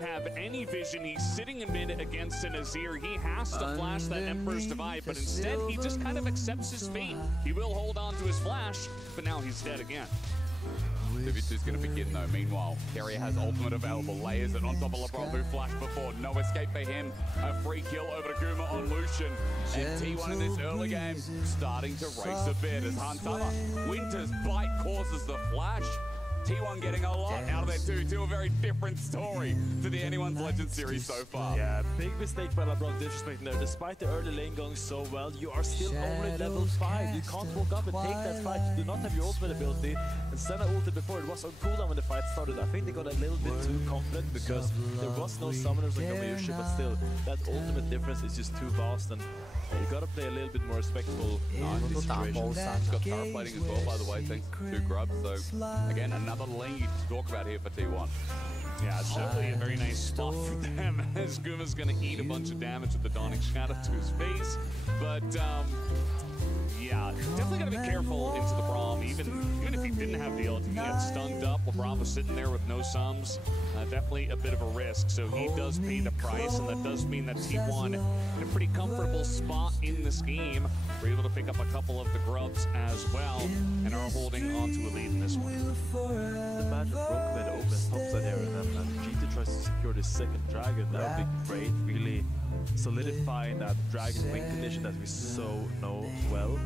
have any vision. He's sitting in mid against an Azir. He has to flash that Emperor's Divide, but instead he just kind of accepts his fate. He will hold on to his flash, but now he's dead again. Divitu's going to begin though. Meanwhile, Carrier has ultimate available, layers it on top of LeBron, who flashed before. No escape for him. A free kill over to Guma on Lucian. And T1 in this early game starting to race a bit as Hansama. Winter's bite causes the flash. T1 getting a lot out of their 2-2, a very different story to the Anyone's Legend series so far. Yeah, big mistake by LeBron disrespecting there. Despite the early lane going so well, you are still only level 5. You can't walk up and take that fight. You do not have your ultimate ability. And Senna ulted before. It was on cooldown when the fight started. I think they got a little bit too confident because there was no summoners or community, but still, that ultimate difference is just too vast. And you gotta play a little bit more respectful in this situation. He's got tower plating as well, by the way, thanks to Grubs. So, again, another lead to talk about here for T1. Yeah, it's definitely a very nice spot for them as Guma's going to eat a bunch of damage with the Dawning Shadow to his face. But, yeah, definitely got to be careful into the Braum. Even if he didn't have the ult, he got stunned up. LeBron was sitting there with no sums. Definitely a bit of a risk. So he does pay the price, and that does mean that T1 in a pretty comfortable spot in this game. We're able to pick up a couple of the grubs as well, and are holding on to a lead in this one. Imagine Broken opens topside here, and then GT tries to secure the second dragon. That would be great, really solidifying that dragon wing condition that we so know well.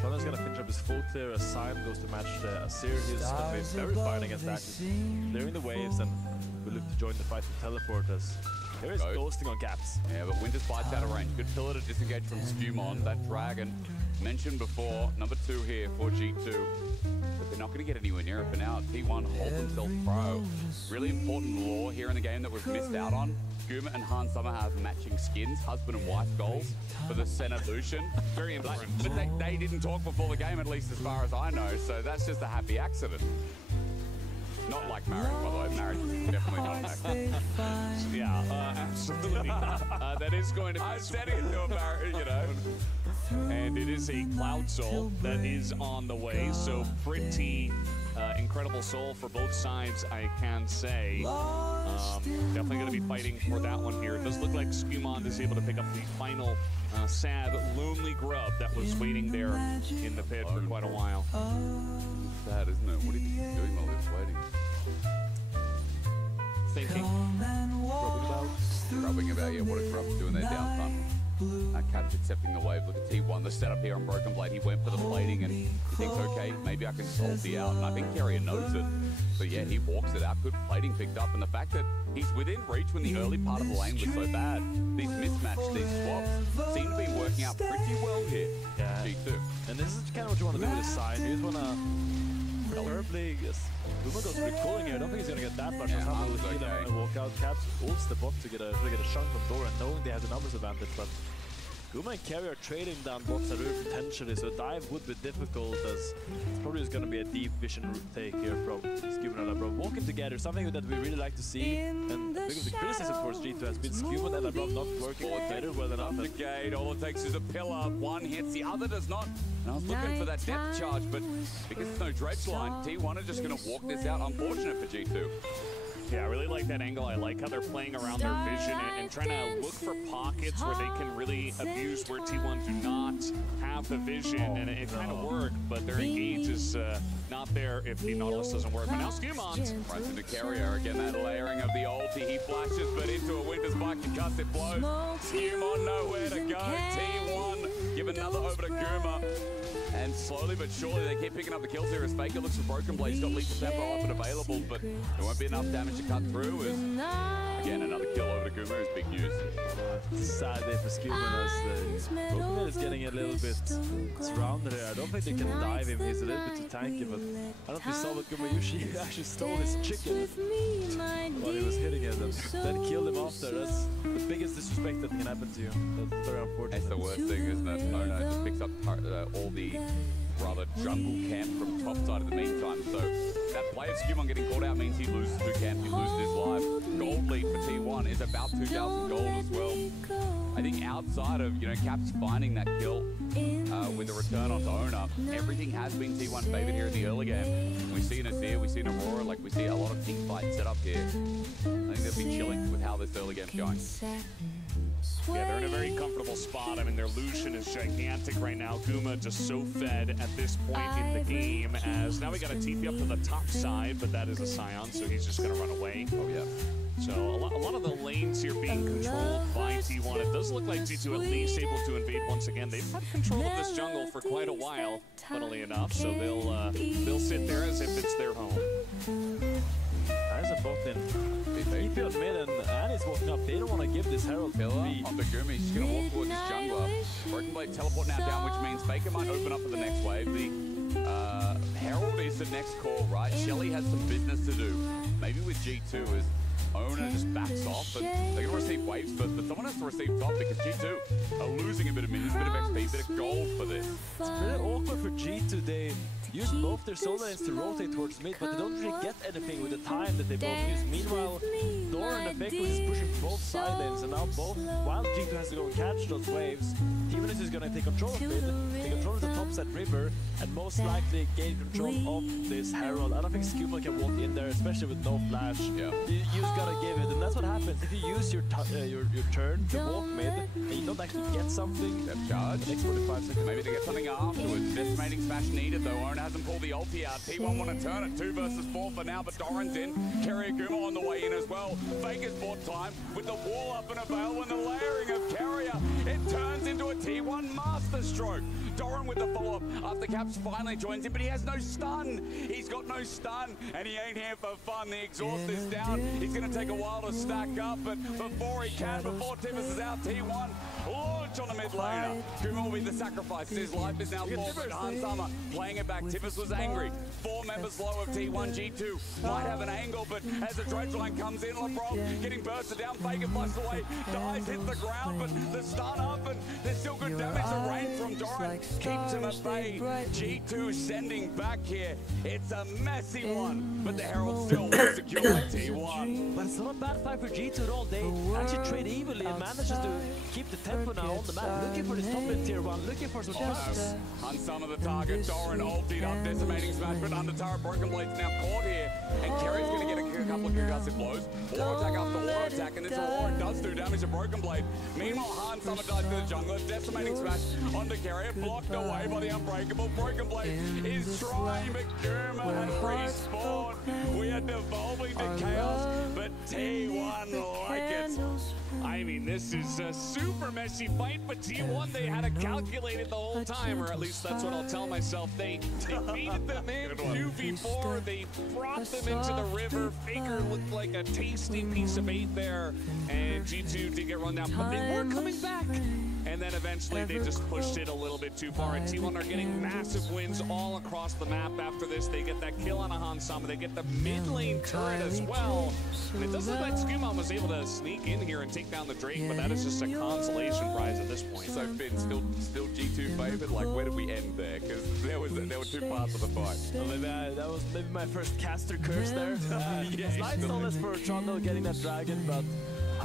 Trondheim's gonna finish up his full clear as Sion goes to match the Azir. He's gonna be very fine against Axis, clearing the waves, and will look to join the fight to teleport as there is ghosting on caps. Yeah, but Winter's bites out of range. Good pillar to disengage from Skumon. That dragon mentioned before, number 2 here for G2. But they're not going to get anywhere near it for now. T1 hold themselves pro. Really important lore here in the game that we've missed out on. Guma and Hansama have matching skins, husband and wife goals for the Senna Lucian. Very important. But they didn't talk before the game, at least as far as I know, so that's just a happy accident. Not like marriage, by the way. Marriage is definitely not an accident. Yeah, absolutely. That is going to be... I'm setting it to a marriage, you know. And it is a Cloud Soul that is on the way, so pretty incredible soul for both sides, I can say. Definitely going to be fighting for that one here. It does look like Skumon is able to pick up the final sad, lonely grub that was waiting there in the pit for quite a while. Sad, isn't it? What are you doing while he's waiting? Thinking. Rubbing about, yeah, what is Grub doing there down front? Cat's accepting the wave. Look at T1, the setup here on Broken Blade. He went for the plating and he thinks, okay, maybe I can salty out. And I think Carrier knows it. So yeah, he walks it out. Good plating picked up. And the fact that he's within reach when the early part of the lane was so bad. These mismatched, these swaps seem to be working out pretty well here. Yeah. G2. And this is kind of what you want to do with the side. You just want to preferably, Guma goes quick pulling here. I don't think he's going to get that much. Yeah, Will heal him and walk out. Caps ults the bot to get a chunk from Dora, knowing they have the numbers advantage. But Guma and Carrier are trading down bot side potentially, so a dive would be difficult as it's probably just going to be a deep vision take here from Skumon and LeBron. Walking together, something that we really like to see. And because the criticism towards G2 has been Skumon and LeBron not working together well enough. The gate, all it takes is a pillar. One hits, the other does not. And I was looking for that depth charge, but because there's no dredge line, T1 are just going to walk this out. Unfortunate for G2. Yeah, I really like that angle. I like how they're playing around their vision and trying to look for pockets where they can really abuse where T1 do not have the vision. And it kind of worked, but their engage is not there if the Nautilus doesn't work. But now Skumon's right into Carrier. Again, that layering of the ulti. He flashes, but into a Winter's Bike to cuss it blows. Skumon nowhere to go. T1 give another over to Guma. And slowly but surely they keep picking up the kills here as Faker looks for Broken Blade. He's got lethal tempo up and available, but there won't be enough damage to cut through. As, again, another kill over to Guma is big news. Sad day for Skumon as Broken Blade is getting a little bit surrounded here. I don't think they can dive him. He's a little bit too tanky, but I don't think we saw what Guma actually stole his chicken while he was hitting it and then killed him after. That's the biggest disrespect that can happen to you. That's very unfortunate. That's the worst thing, isn't it? No, just picks up all the rather jungle camp from top side in the meantime. So that play of Skumon getting called out means he loses 2 camps, he loses his life. Gold lead for T1 is about 2,000 gold as well. I think outside of, Caps finding that kill with the return onto Owner, everything has been T1 favored here in the early game. We see Nasir, we see Aurora, like we see a lot of team fights set up here. I think they'll be chilling with how this early game's going. Yeah, they're in a very comfortable spot. I mean, their Lucian is gigantic right now. Guma just so fed at this point in the game, as now we got a TP up to the top side, but that is a Scion, so he's just going to run away. Oh, yeah. So a lot of the lanes here being controlled by T1. It does look like G2 at least able to invade once again. They've had control of this jungle for quite a while, funnily enough, so they'll sit there as if it's their home. There's a bot in. EP on mid and Annie's walking up. They don't want to give this Herald Pillar beat. on the Gumi. She's going to walk towards this jungler. Broken Blade teleport now down, which means Faker might open up for the next wave. The Herald is the next call, right? Shelly has some business to do. Maybe with G2 as Owner just backs off, and they're going to receive waves first, but someone has to receive top because G2 are losing a bit of minions, a bit of XP, a bit of gold for this. It's pretty awkward for G2. They use both their soul lanes to rotate towards mid, but they don't really get anything with the time that they both use. Meanwhile, Doran and Faker is pushing both side lanes, and now while G2 has to go and catch those waves, T1 is going to take control of mid, take control of the top side river, and most likely gain control of this Herald. I don't think Skuma can walk in there, especially with no flash. Yeah. You just gotta give it, and that's what happens if you use your turn to walk mid and you don't actually get something. Step charge. Next 45 seconds. Maybe to get something afterwards. Decimating smash needed though. Owner hasn't pulled the ulti out. T1 want to turn it 2 versus 4 for now, but Doran's in. Carrier Guma on the way in as well. Faker's bought time with the wall up and avail, and the layering of Carrier. It turns into a T1 master stroke. Doran with the follow-up after Caps finally joins in, but he has no stun. He's got no stun, and he ain't here for fun. The exhaust is down. He's going to take a while to stack up, but before Tivis is out, T1 launch on the mid laner. Guma will be the sacrifice. His life is now forfeit. Hansama playing it back. Tivis was angry. 4 members low of T1. G2 might have an angle, but as the dredge line comes in, LeBron getting bursted down. Faker flushed away. Dies, hits the ground, but the stun up, and there's still good damage. The rain from Doran keeps him at bay. G2 sending back here. It's a messy one, but the Herald still will secure T1. But it's not a bad fight for G2 at all. They actually trade evenly and manages to keep the tempo now on the map. Looking for this top mid tier 1, looking for some shots. Hunt of the target. Doran ultied up, decimating smash, but under turret, Broken Blade's now caught here. And Kerry's going to get a couple of concussive blows. War attack after war attack, and this Aurora does do damage to Broken Blade. Meanwhile, Han Summer dies to the jungler, decimating smash onto Carrier, blocked away by the Unbreakable. Broken Blade is trying, but Guma has respawned. We are devolving to chaos, but T1 like it. I mean, this is a super messy fight, but T1, they had it calculated the whole time, or at least that's what I'll tell myself. They beat them in 2v4, they brought them into the river. Faker looked like a tasty piece of bait there, and G2 did get run down, but they were coming back. And then eventually they just pushed it a little bit too far, and T1 are getting massive wins all across the map after this. They get that kill on a Hansama, they get the mid lane turret as well. And it does look like Skuma was able to sneak in here and take down the Drake, but that is just a consolation prize at this point. So Finn, still G2 favored. Like, where did we end there? Because there were 2 parts of the fight. Well, maybe that was maybe my first caster curse there. Slight solace for Trundle getting that dragon, but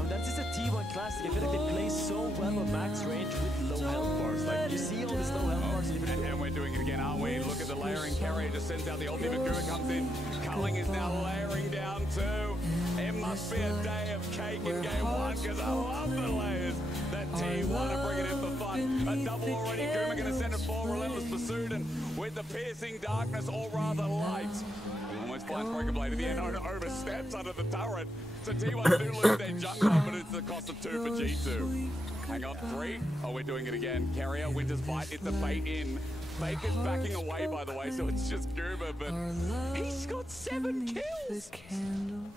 that's just a T1 classic. I feel like they play so well with max range with low health bars. Like, you see all these low health bars. And we're doing it again, aren't we? Look at the layering. Carrier just sends out the ultimate. Guru comes in. Culling is now layering down too. It must be a day of cake in game 1 because I love the layers that T1 are bringing in for fun. A double already. Guma going to send it for Relentless Pursuit, and with the piercing darkness, or rather light. Almost finds Broken Blade at the end. Oversteps under the turret. So T1 do lose their jungler, but it's the cost of 2 for G2. Hang on, 3. Oh, we're doing it again. Carrier, Winter's Bite. It's a bait in. Faker's backing away, by the way, so it's just Guma, but he's got 7 kills.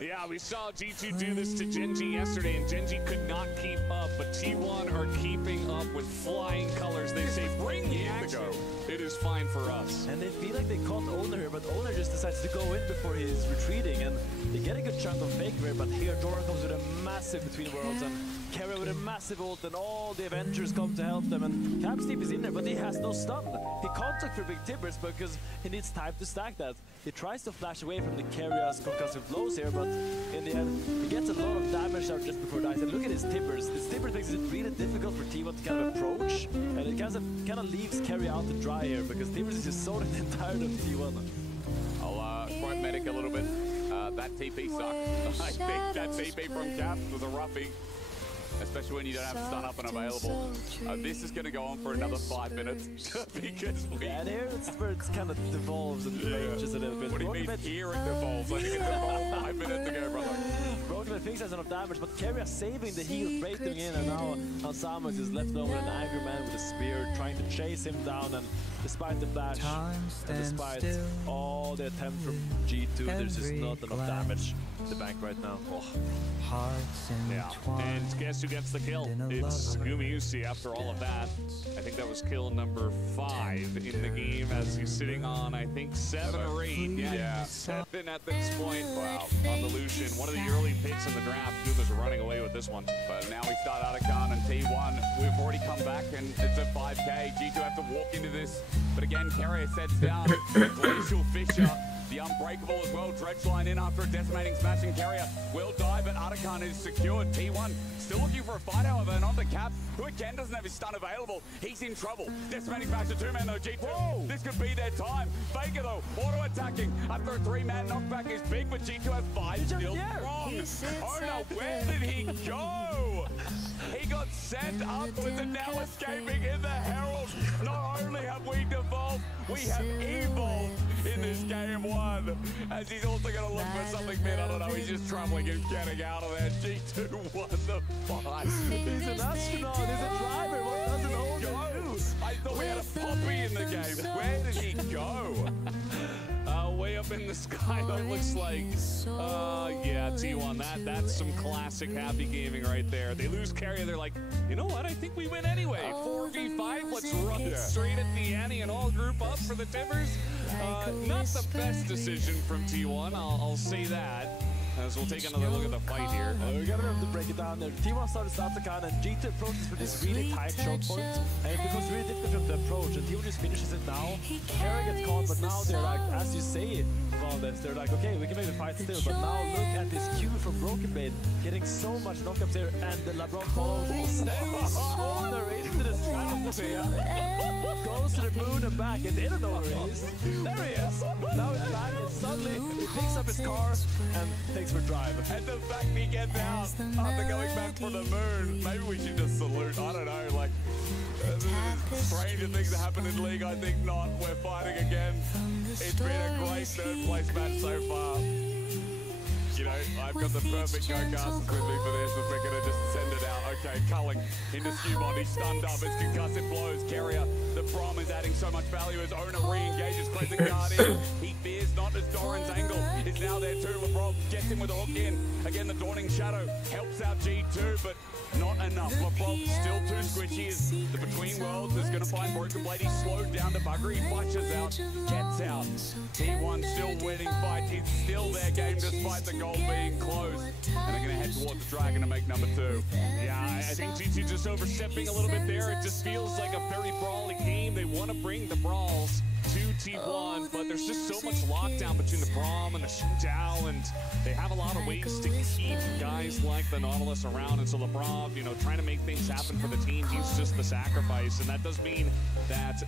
Yeah, we saw G2 do this to Genji yesterday, and Genji could not keep up, but T1 are keeping up with flying colors. They say, bring the action. It is fine for us. And they feel like they caught Owner here, but Owner just decides to go in before he's retreating, and they get a good chunk of Faker here, but here Doran comes with a massive between worlds, and Carrier with a massive ult, and all the Avengers come to help them, and Capsteep is in there, but he has no stun. He can't look for big timbers because he needs time to stack that. He tries to flash away from the Carrier's concussive blows here, but in the end, he gets a lot of damage out just before dies. And look at his timbers. His timbers makes it really difficult for T1 to kind of approach, and it kind of leaves Carrier out to dry here because timbers is just so tired of T1. I'll quote Medic a little bit. That TP sucked. I think that TP from Caps was a roughie, especially when you don't have stun up and available. This is going to go on for another 5 minutes because we... Yeah, and here it's where it kind of devolves and ranges a little bit. What do you mean here it devolves? I think it devolved 5 minutes ago, brother. Broken thinks has enough damage, but Carrier saving the heal, breaking in, and now Samus is left alone with an angry man with a spear, trying to chase him down, and despite the flash, and despite all the attempts from G2, there's just not enough damage in the bank right now. Oh. Yeah, and guess who gets the kill? It's Gumayusi after all of that. I think that was kill number 5 in the game as he's sitting on, I think, 7 or 8. Yeah, 7 at this point. Wow, on the Lucian. One of the early picks in the draft. Guma's running away with this one. But now we start Artale and T1. We've already come back and it's a 5K. G2 have to walk into this. But again, Carrier sets down. Glacial Fisher. The Unbreakable as well, Dredgeline in after a decimating smash, and Carrier will die, but Artale is secured. T1 still looking for a fight, however, and on the Cap, who again doesn't have his stun available. He's in trouble. Decimating smash, a 2-man though, G2. Whoa. This could be their time. Faker though, auto-attacking after a 3-man knockback is big, but G2 has 5 still wrong. Oh no, where did he go? He got sent upwards and now escaping in the Herald. Not only have we devolved, we have evolved in this game 1. As he's also going to look for something mid. I don't know, he's just traveling and getting out of there. G2 won the fight. He's an astronaut, he's a driver. What doesn't old do? I thought we had a puppy in the game. Where did he go? Way up in the sky, that looks like, yeah, T1, that's some classic happy gaming right there. They lose Carrier, they're like, you know what, I think we win anyway. 4v5, let's run straight at the Annie and all group up for the Timbers. Not the best decision from T1, I'll say that. As we'll take another look at the fight here. We gotta remember to break it down there. T1 started Satsukan and G2 approaches for this really tight shot point. And it becomes really difficult to approach, and T1 just finishes it now. Carrier gets caught, but now they're like, as you say, Valdez, they're like, okay, we can make the fight still, but now look at this Q from Broken Blade, getting so much knockups here, and the LeBron follows on the race to the stratosphere. Goes to the moon and back, and they don't know where he is. There he is. Now he's back, and suddenly he picks up his car and takes for drive. And the fact he gets out after going back for the moon, maybe we should just salute. I don't know, like, stranger things that happen in League. I think not. We're fighting again. It's been a great third place match so far. You know, I've got the perfect go-casters with me for this, but we're going to just send it out. Okay, culling into Skewmon. He's stunned up. It's concussive blows. Carrier, the Brom is adding so much value as owner re-engages, closing guard in. He fears not as Doran's angle is now there too. LeBron gets him with a hook in. Again, the Dawning Shadow helps out G2, but not enough. LeBron still too squishy as the Between Worlds is going to find Broken Blade. He's slowed down to Bugger. He flashes out, gets out. T1 still winning fight. It's still their game despite the goal being close. And they're going to head towards the Dragon to make number 2. Yeah, I think G2 just overstepping a little bit there. It just feels like a very brawly game. They want to bring the brawls to T1, but there's just so much lockdown between the Braum and the Shutao, and they have a lot of ways to keep guys like the Nautilus around. And so LeBron, you know, trying to make things happen for the team, he's just the sacrifice. And that does mean that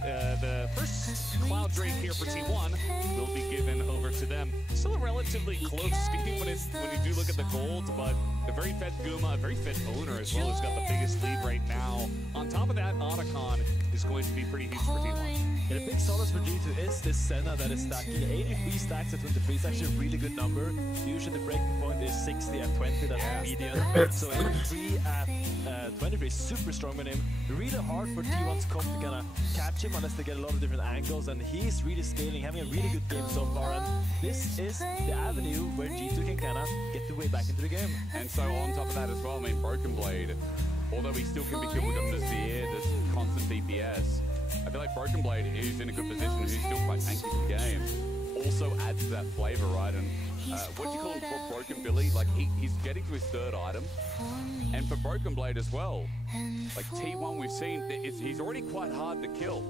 the first Cloud Drake here for T1 will be given over to them. Still a relatively close game when you do look at the gold, but a very fit Guma, a very fit owner as well, has got the biggest lead right now. On top of that, Otacon is going to be pretty huge for T1. And a big solace for G2 is this Senna that is stacking. 83 stacks at 23 is actually a really good number. Usually the breaking point is 60 at 20, that's the median. So 83 at 23 is super strong on him. Really hard for T1's comp to kind of catch him unless they get a lot of different angles, and he's really scaling, having a really good game so far. And this is the avenue where G2 can kind of get the way back into the game. And so on top of that as well, I mean, Broken Blade, although he still can be killed with Nazir, this constant DPS, I feel like Broken Blade is in a good position, who's still quite tanky in the game, also adds to that flavor, right? And what do you call him, for Broken Billy? Like he's getting to his third item, and for Broken Blade as well. Like T1, we've seen he's already quite hard to kill,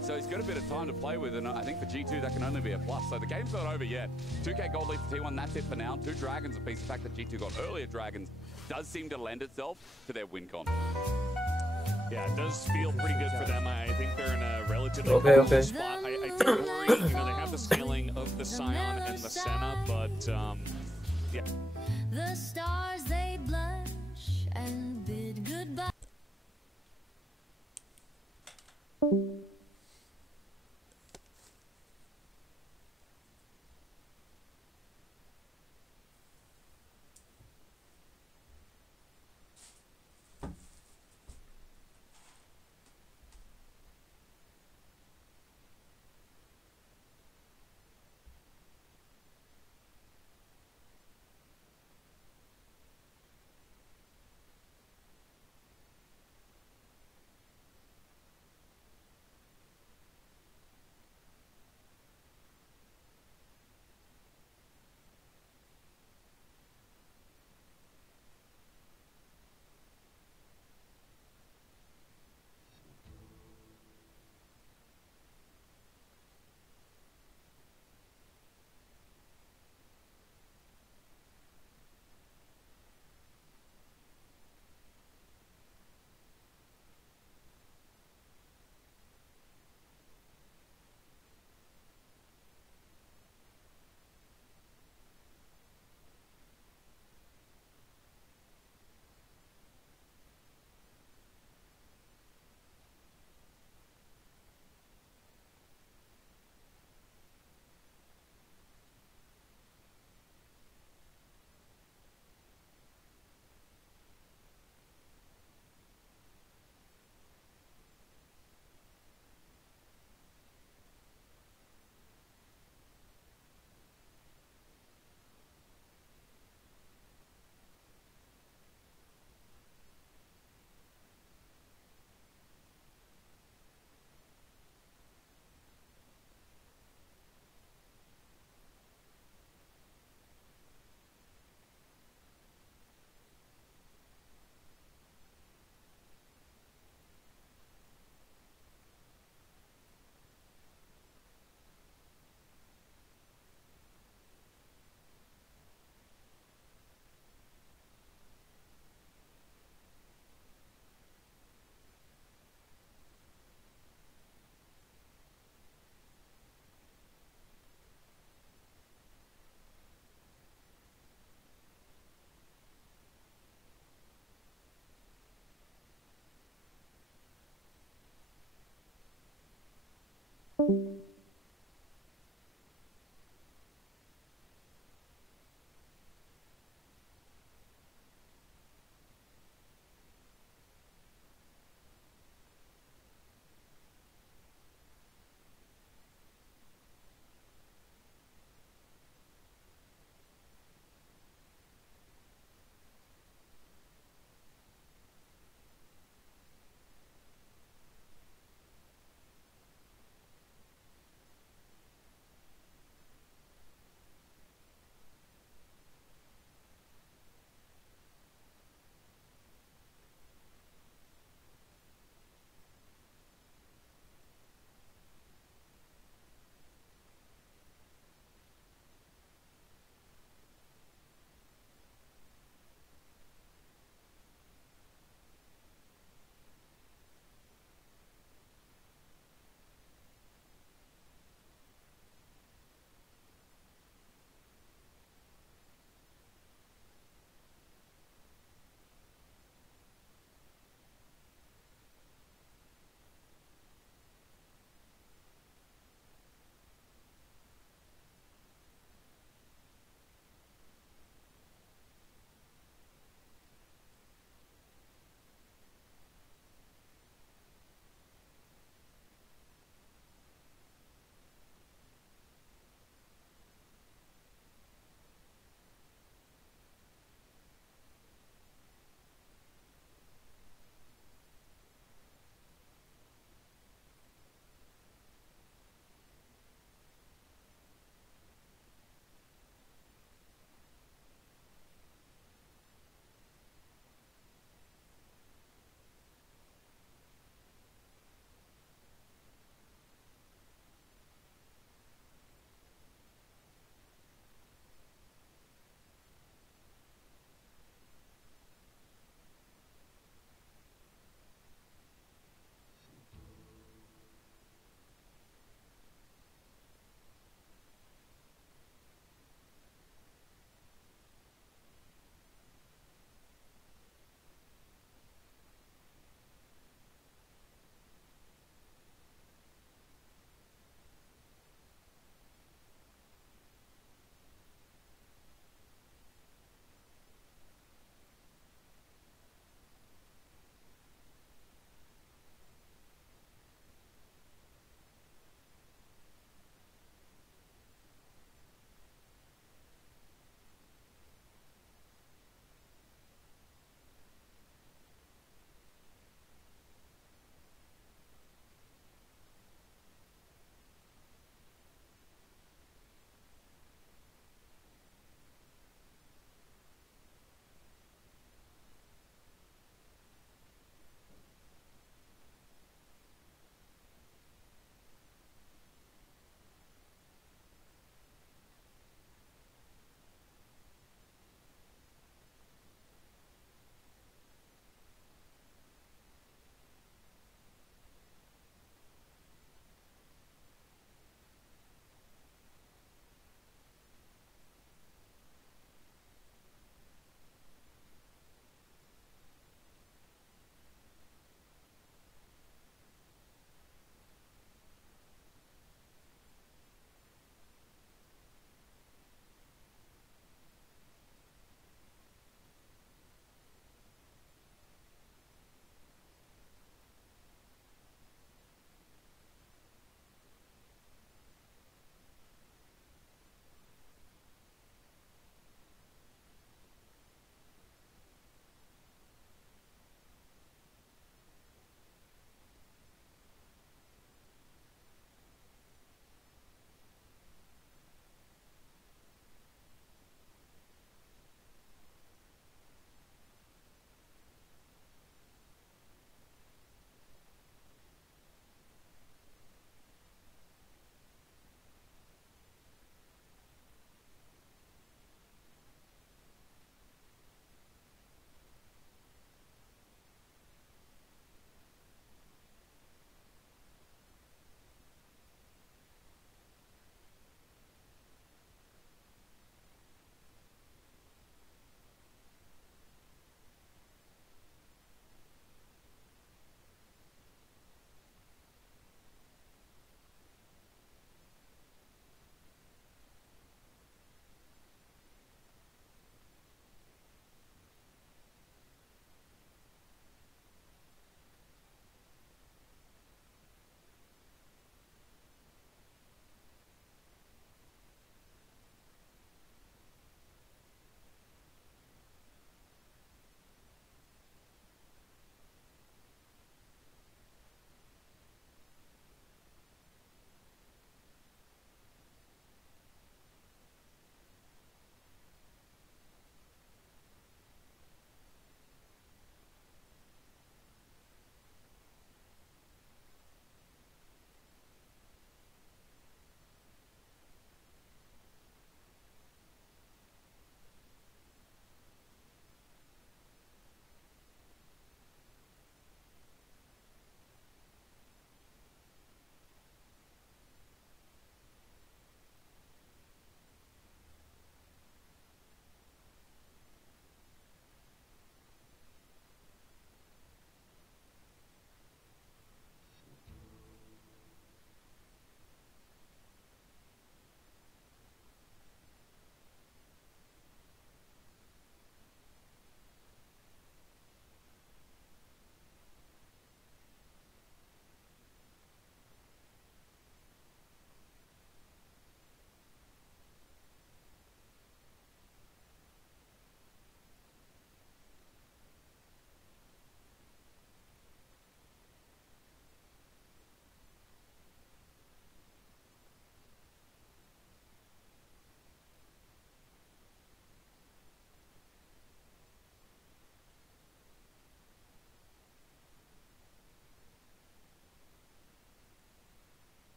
so he's got a bit of time to play with, and I think for G2 that can only be a plus. So the game's not over yet. 2K gold lead for T1. That's it for now. 2 dragons apiece. The fact that G2 got earlier dragons does seem to lend itself to their win con. Yeah, it does feel pretty good for them. I think they're in a relatively Okay. spot. I do worry, you know, they have the scaling of the Scion and the Senna, but yeah. The stars they blush and bid goodbye.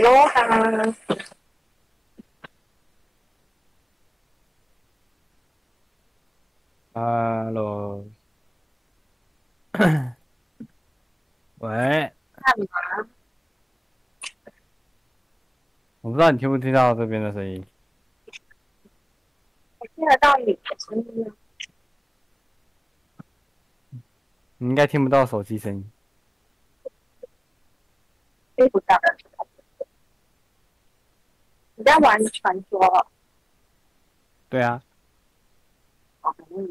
罗哈，Hello，喂，干嘛？我不知道你听不听到这边的声音。我听得到你的声音啊，你应该听不到手机声音。听不到。你在玩传说哦？对啊，嗯，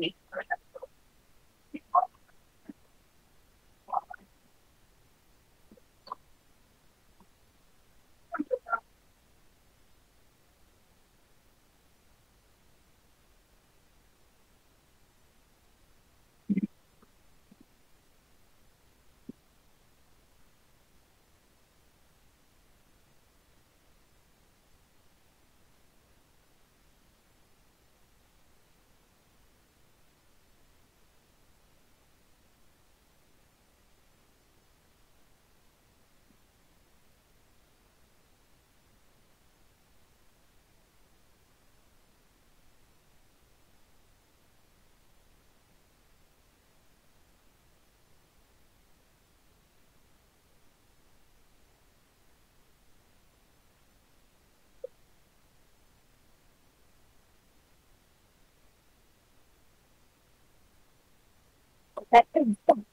我在运动。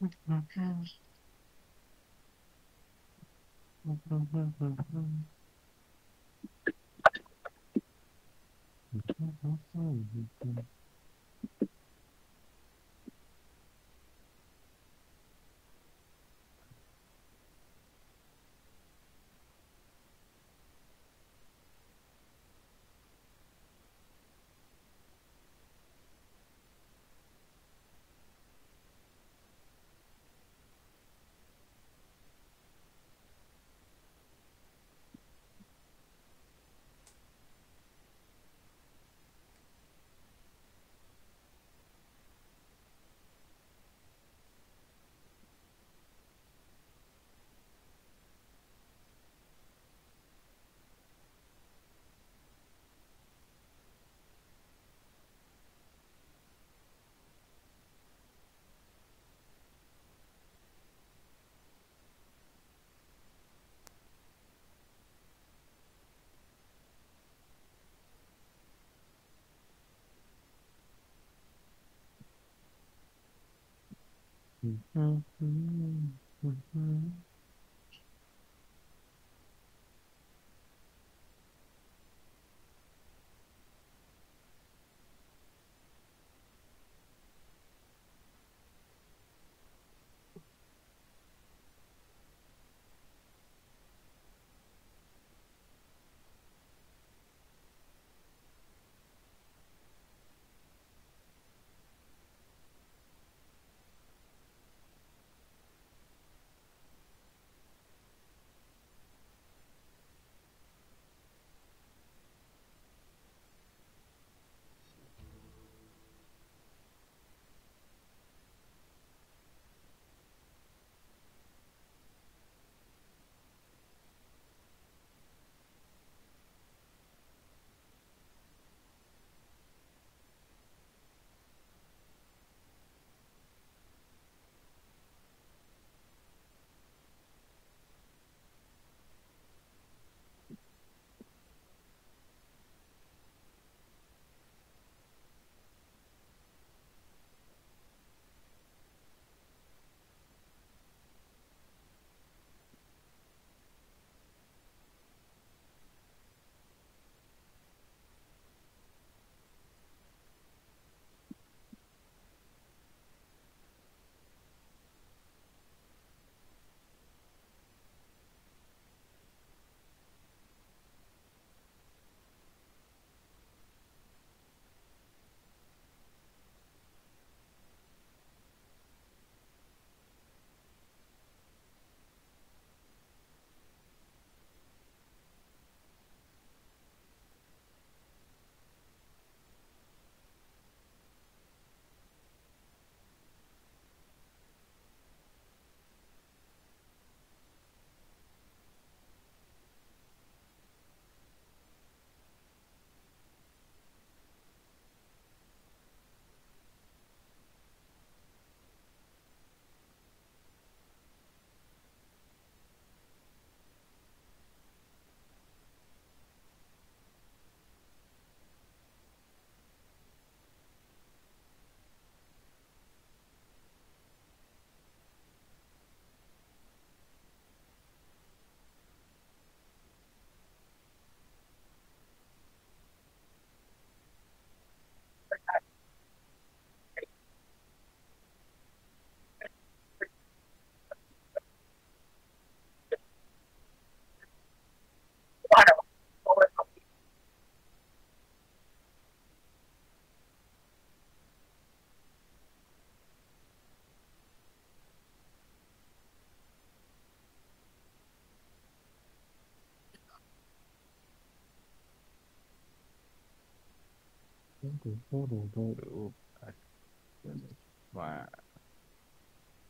Wow.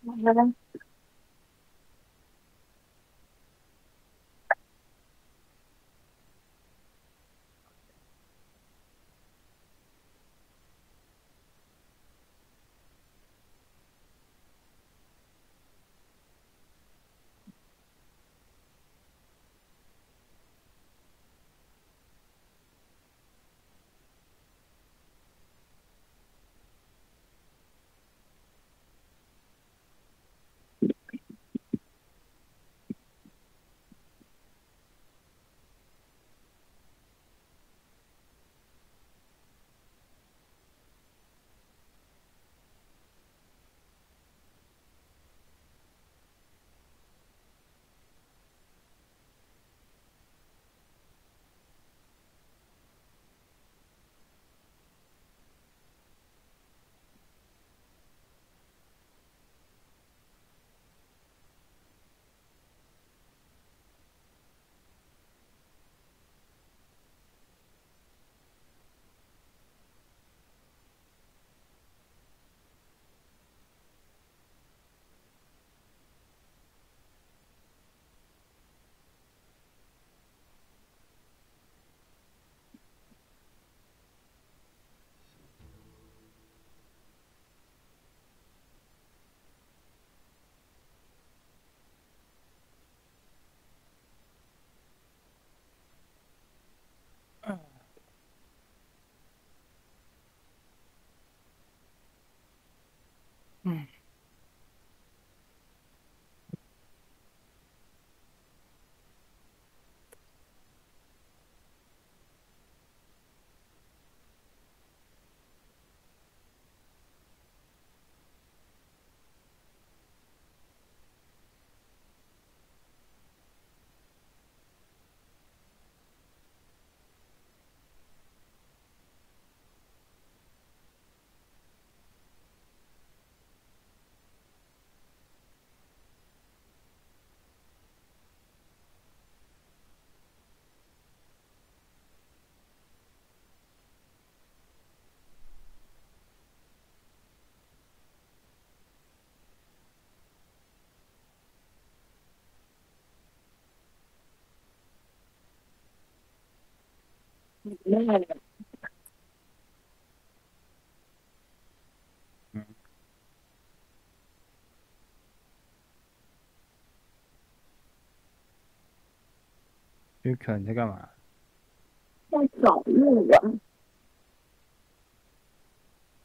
那个嗯，于可你在干嘛？在走路啊，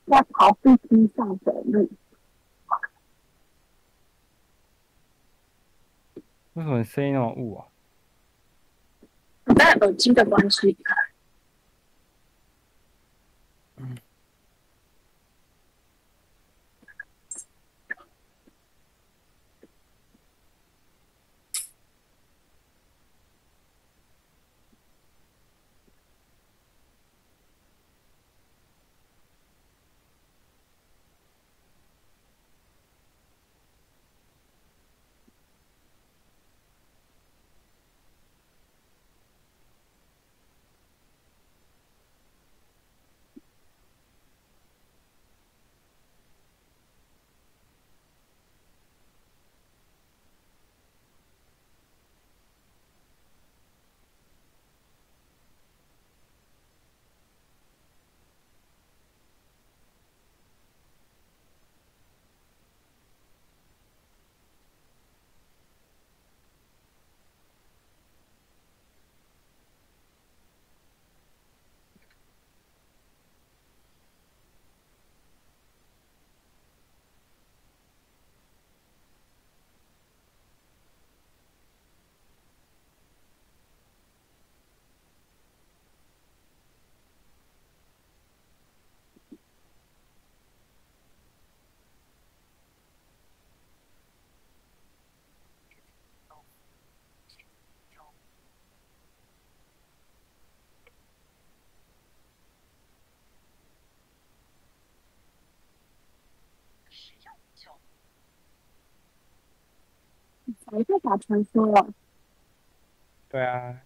在跑步机上走路。为什么声音那么雾啊？我戴耳机的关系。还在打传说了。对啊，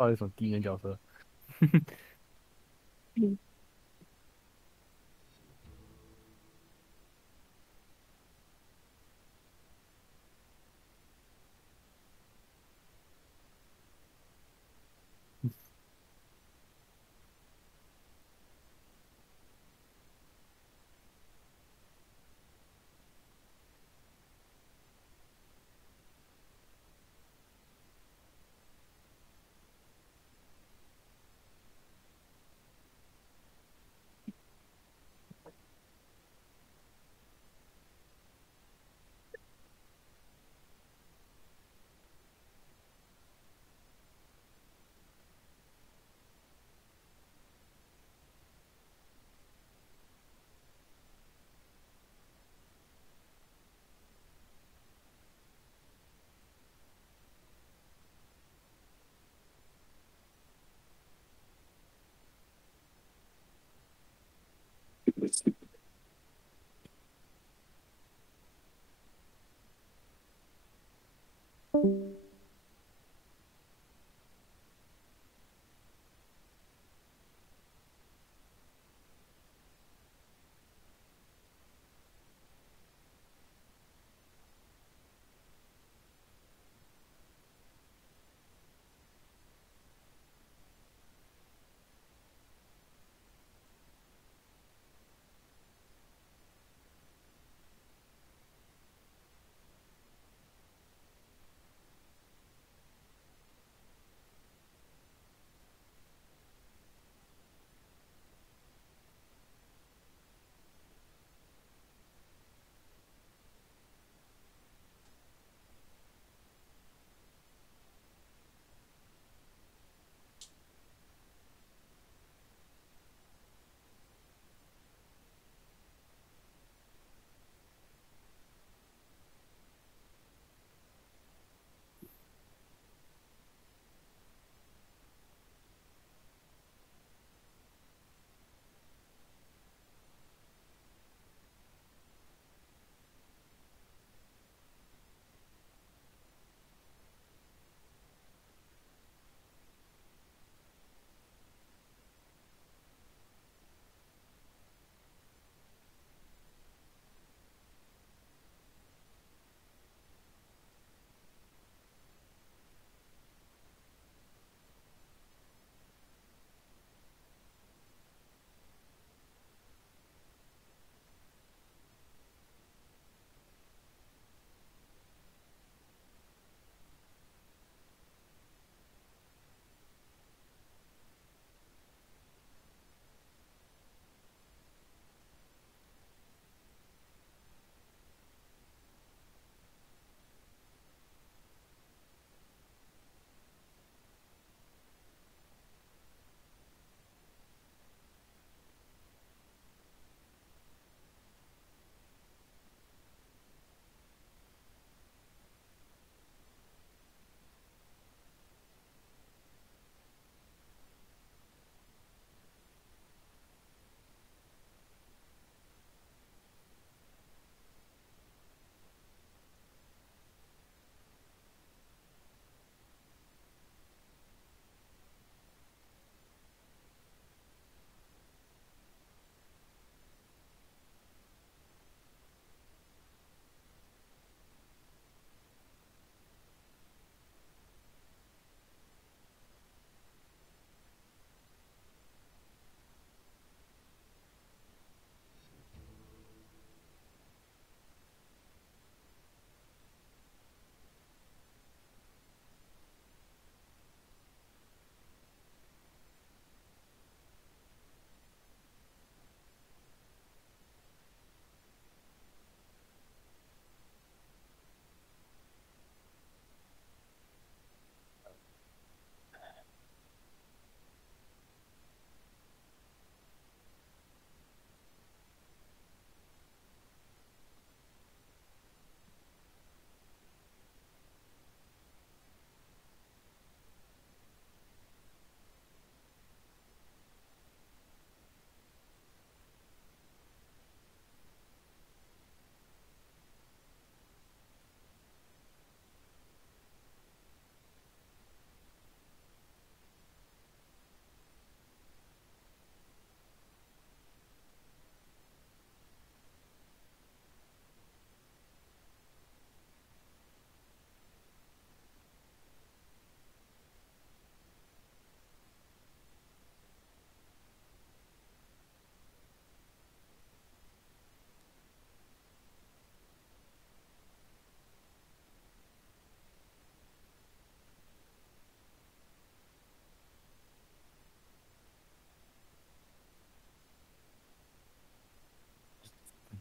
到底什么敌人角色？嗯，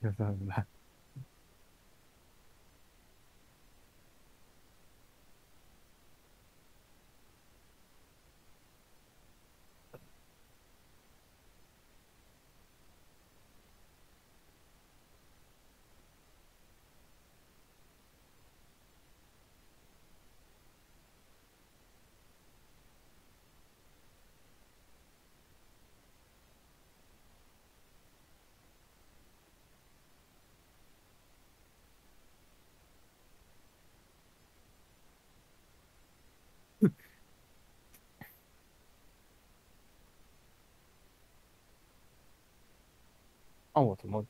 就是很烂。那我怎么？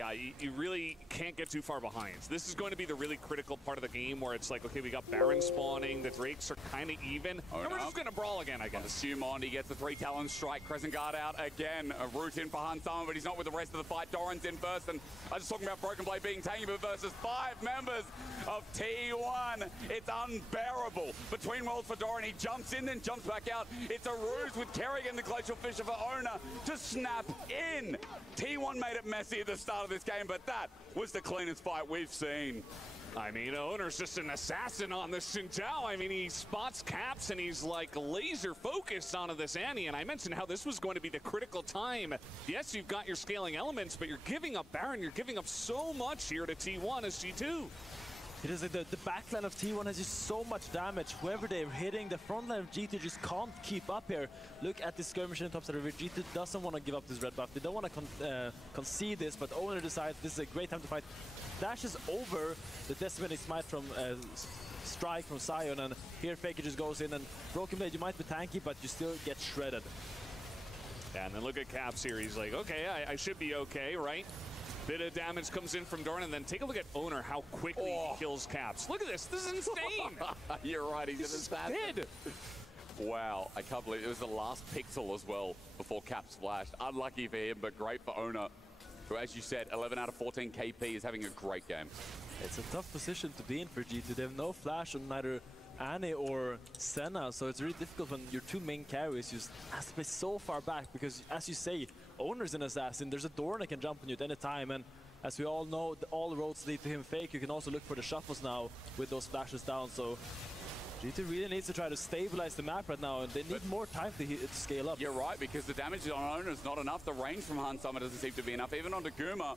Yeah, you really can't get too far behind. This is going to be the really critical part of the game where it's like, okay, we got Baron spawning, the Drakes are kind of even, and we're just going to brawl again, I guess. Sumon, he gets the 3 Talon strike, Crescent Guard out again. A root in for Hansama, but he's not with the rest of the fight. Doran's in first, and I was talking about Broken Blade being tanky, but versus 5 members of T1. It's unbearable. Between worlds for Doran, he jumps in, then jumps back out. It's a ruse with Kerrigan, the Glacial Fisher for Ona, to snap in. T1 made it messy at the start of this game, but that was the cleanest fight we've seen. I mean, Owner's just an assassin on this Xinjiao. I mean, he spots Caps and he's like laser focused onto this Annie. And I mentioned how this was going to be the critical time. Yes, you've got your scaling elements, but you're giving up Baron. You're giving up so much here to T1 as G2. It is like the backline of T1 has just so much damage. Whoever they're hitting, the front line of G2 just can't keep up here. Look at the skirmish in the top side of it. G2 doesn't want to give up this red buff. They don't want to concede this, but Owner decides this is a great time to fight. Dashes over the Decimating Smite from Strike from Sion, and here Faker just goes in, and Broken Blade, you might be tanky, but you still get shredded. Yeah, and then look at Caps here. He's like, okay, I should be okay, right? Bit of damage comes in from Doran, and then take a look at Owner, how quickly he kills Caps. Look at this. This is insane. You're right. He's an assassin. Dead. Wow, I can't believe it was the last pixel as well before Caps flashed. Unlucky for him, but great for Owner, who, as you said, 11 out of 14 KP is having a great game. It's a tough position to be in for G2. They have no flash on neither Annie or Senna, so it's really difficult when your 2 main carries just has to be so far back because, as you say, Owner's an assassin. There's a Doran that can jump on you at any time, and as we all know, all roads lead to him Fake. You can also look for the shuffles now with those flashes down, so G2 really needs to try to stabilize the map right now, and they need more time to scale up. You're right, because the damage on Owner is not enough. The range from Hansama doesn't seem to be enough. Even on Daguma,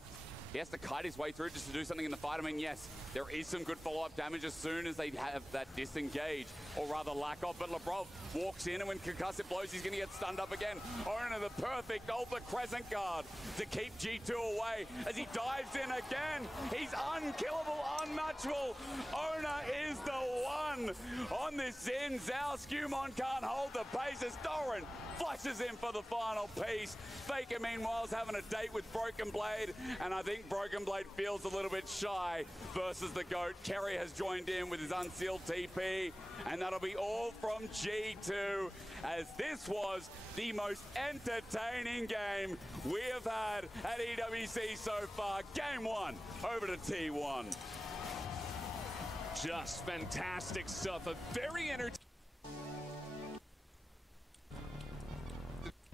he has to kite his way through just to do something in the fight. I mean, yes, there is some good follow-up damage as soon as they have that disengage, or rather lack of, but Labrov walks in, and when Concussive blows, he's going to get stunned up again. Owner, the perfect Ultra Crescent Guard to keep G2 away as he dives in again. He's unkillable, unmatchable. Owner is the one on this Zen. Zhao Skumon can't hold the pace as Doran flashes in for the final piece. Faker, meanwhile, is having a date with Broken Blade, and I think Broken Blade feels a little bit shy versus the GOAT. Kerry has joined in with his unsealed TP, and that'll be all from G2, as this was the most entertaining game we have had at EWC so far. Game 1 over to T1. Just fantastic stuff. A very entertaining.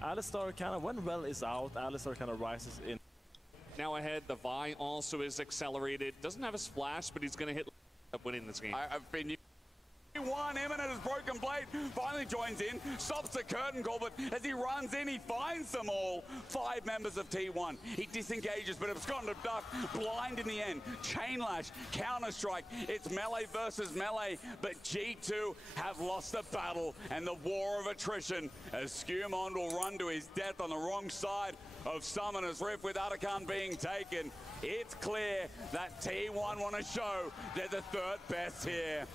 Alistar kind of, when Well is out, Alistar kind of rises in. Now ahead, the Vi also is accelerated. Doesn't have a splash, but he's going to hit up winning this game. I've been one imminent as Broken Blade finally joins in, stops the curtain call, but as he runs in, he finds them all. 5 members of T1. He disengages, but absconded duck, blind in the end. Chain lash, counter strike. It's melee versus melee, but G2 have lost the battle and the war of attrition as Skumon will run to his death on the wrong side of Summoner's Rift with Atakan being taken. It's clear that T1 want to show they're the 3rd best here.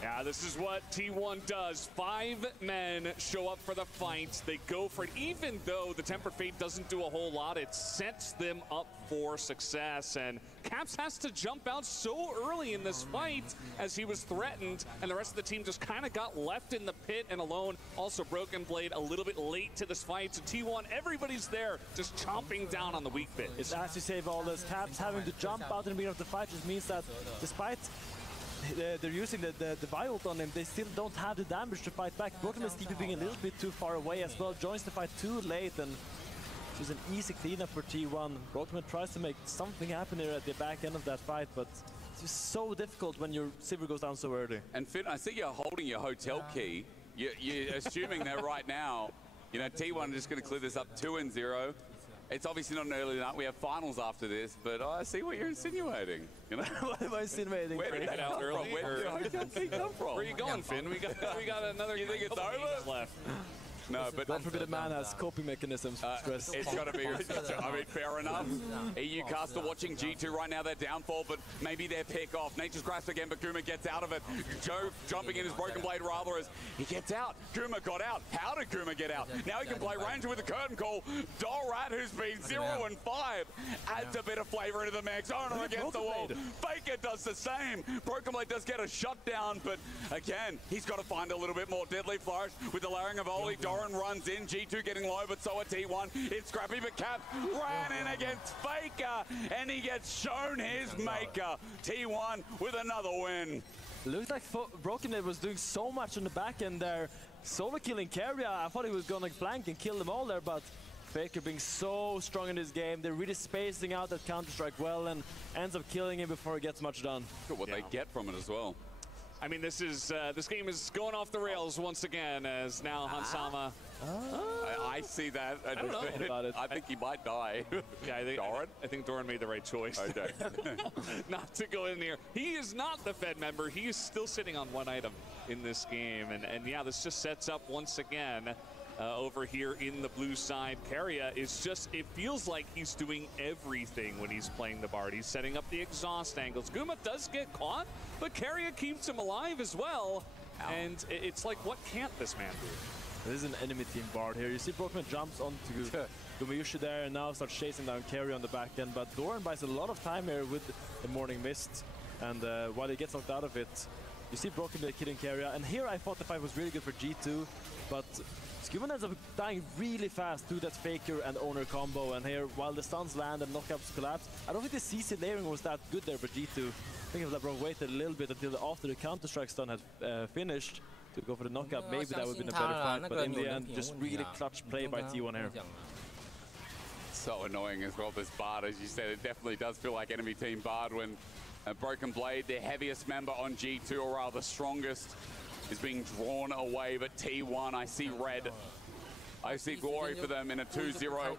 Yeah, this is what T1 does. 5 men show up for the fight. They go for it. Even though the Tempered Fate doesn't do a whole lot, it sets them up for success. And Caps has to jump out so early in this fight as he was threatened, and the rest of the team just kind of got left in the pit and alone. Also, Broken Blade a little bit late to this fight. So T1, everybody's there just chomping down on the weak bit. It's as you say, Valdes, Caps having to jump out in the beginning of the fight just means that despite they're using the Viol on him, they still don't have the damage to fight back. Broken is being a little bit too far away as well, joins the fight too late, and it's an easy cleanup for T1. Broken tries to make something happen here at the back end of that fight, but it's just so difficult when your Silver goes down so early. And Finn, I see you're holding your hotel key. You're assuming that right now, you know, T1 is just going to clear this up 2-0. It's obviously not an early night. We have finals after this, but I see what you're insinuating. You know? What am I insinuating? Where did that out come from? early, Where did your hotel key come from? Where are you going, Finn? We got another. You think it's over? Left. No, but God forbid a man has coping mechanisms for stress. it's got to be, I mean, fair enough. EU caster watching G2 right now, their downfall, but maybe their pick off. Nature's Grasp again, but Guma gets out of it. Joe jumping in his Broken Blade rather as he gets out. Guma got out. How did Guma get out? Now he can play Ranger with a curtain call. Dorat, who's been 0-5, adds a bit of flavor into the mix. Owner against the wall. Faker does the same. Broken Blade does get a shutdown, but again, he's got to find a little bit more. Deadly Flourish with the layering of Oli. Doran runs in. G2 getting low, but so are T1. It's Scrappy, but Cap ran in against Faker, and he gets shown his maker. T1 with another win. Looked like Broken Blade was doing so much on the back end there. Solo killing Carrier. I thought he was going to flank and kill them all there, but Faker being so strong in this game. They're really spacing out that Counter-Strike well and ends up killing him before he gets much done. Look what they get from it as well. I mean, this game is going off the rails once again as now Hansama. I see that. I don't know about it. I think he might die. Yeah, I think Doran made the right choice. Okay. Not to go in there. He is not the Fed member. He is still sitting on one item in this game. And yeah, this just sets up once again over here in the blue side. Carrier is just, it feels like he's doing everything when he's playing the Bard. He's setting up the exhaust angles. Guma does get caught, but Carrier keeps him alive as well. Ow. And it's like, what can't this man do? This is an enemy team Bard here. You see Broken jumps onto Gumayushi there and now starts chasing down Carrier on the back end, but Doran buys a lot of time here with the Morning Mist, and while he gets knocked out of it, you see Broken killing Carrier, and here I thought the fight was really good for G2, but Scuban ends up dying really fast through that Faker and Owner combo, and here, while the stuns land and knockups collapse, I don't think the CC layering was that good there for G2. I think if LeBron waited a little bit until after the Counter-Strike stun had finished to go for the knockup, maybe that would have been a better fight, but in the end, just really clutch play by T1 here. So annoying as well, this Bard, as you said, it definitely does feel like enemy team Bard when Broken Blade, the heaviest member on G2, or rather strongest, is being drawn away, but T1, I see red. I see glory for them in a 2-0.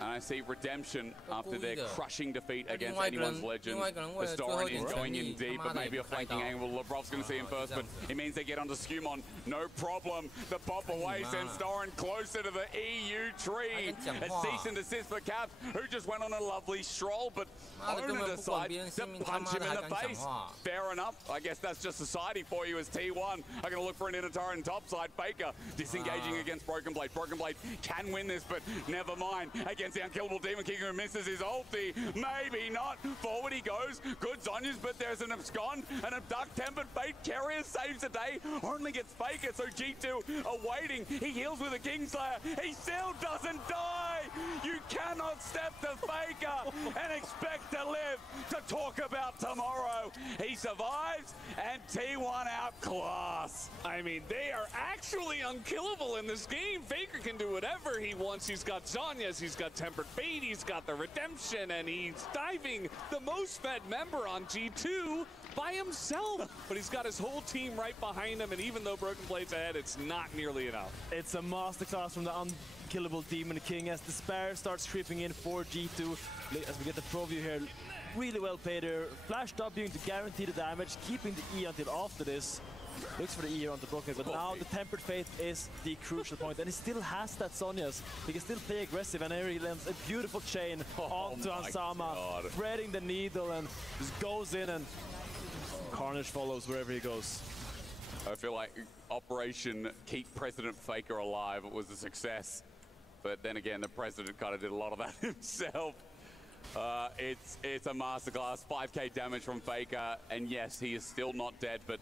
And I see redemption after their crushing defeat against anyone's legend. As Doran is going in deep, but maybe a flanking angle. Lebrov's going to see him first, but it means they get onto Scumon. No problem. The pop away sends Doran closer to the EU tree. A cease and desist for Cap, who just went on a lovely stroll, but Owner decides to punch him in the face. Fair enough. I guess that's just society for you as T1 are going to look for an Inatara and topside. Faker disengaging against Broken Blade. Broken Blade can win this, but never mind. Against the unkillable Demon King who misses his ulti. Maybe not. Forward he goes. Good Zonyas, but there's an abscond. An abduct tempered fate. Carrier saves the day. Only gets Faker, so G2 are waiting. He heals with a Kingslayer. He still doesn't die. You cannot step to Faker and expect to live to talk about tomorrow. He survives and T1 outclass. I mean, they are actually unkillable in this game. Faker can do whatever he wants. He's got Zonyas, he's got Tempered Fate, he's got the Redemption, and he's diving the most fed member on G2 by himself. But he's got his whole team right behind him, and even though Broken Blade's ahead, it's not nearly enough. It's a masterclass from the unkillable Demon King as Despair starts creeping in for G2. As we get the pro view here, really well played here. Flash W to guarantee the damage, keeping the E until after this. Looks for the E here onto Broken, but now the Tempered Fate is the crucial point, and he still has that Zonyas. He can still play aggressive, and here he lands a beautiful chain onto Ansama, threading the needle, and just goes in, and carnage follows wherever he goes. I feel like Operation Keep President Faker Alive was a success, but then again, the president kind of did a lot of that himself. It's a masterclass. 5k damage from Faker, and yes, he is still not dead, but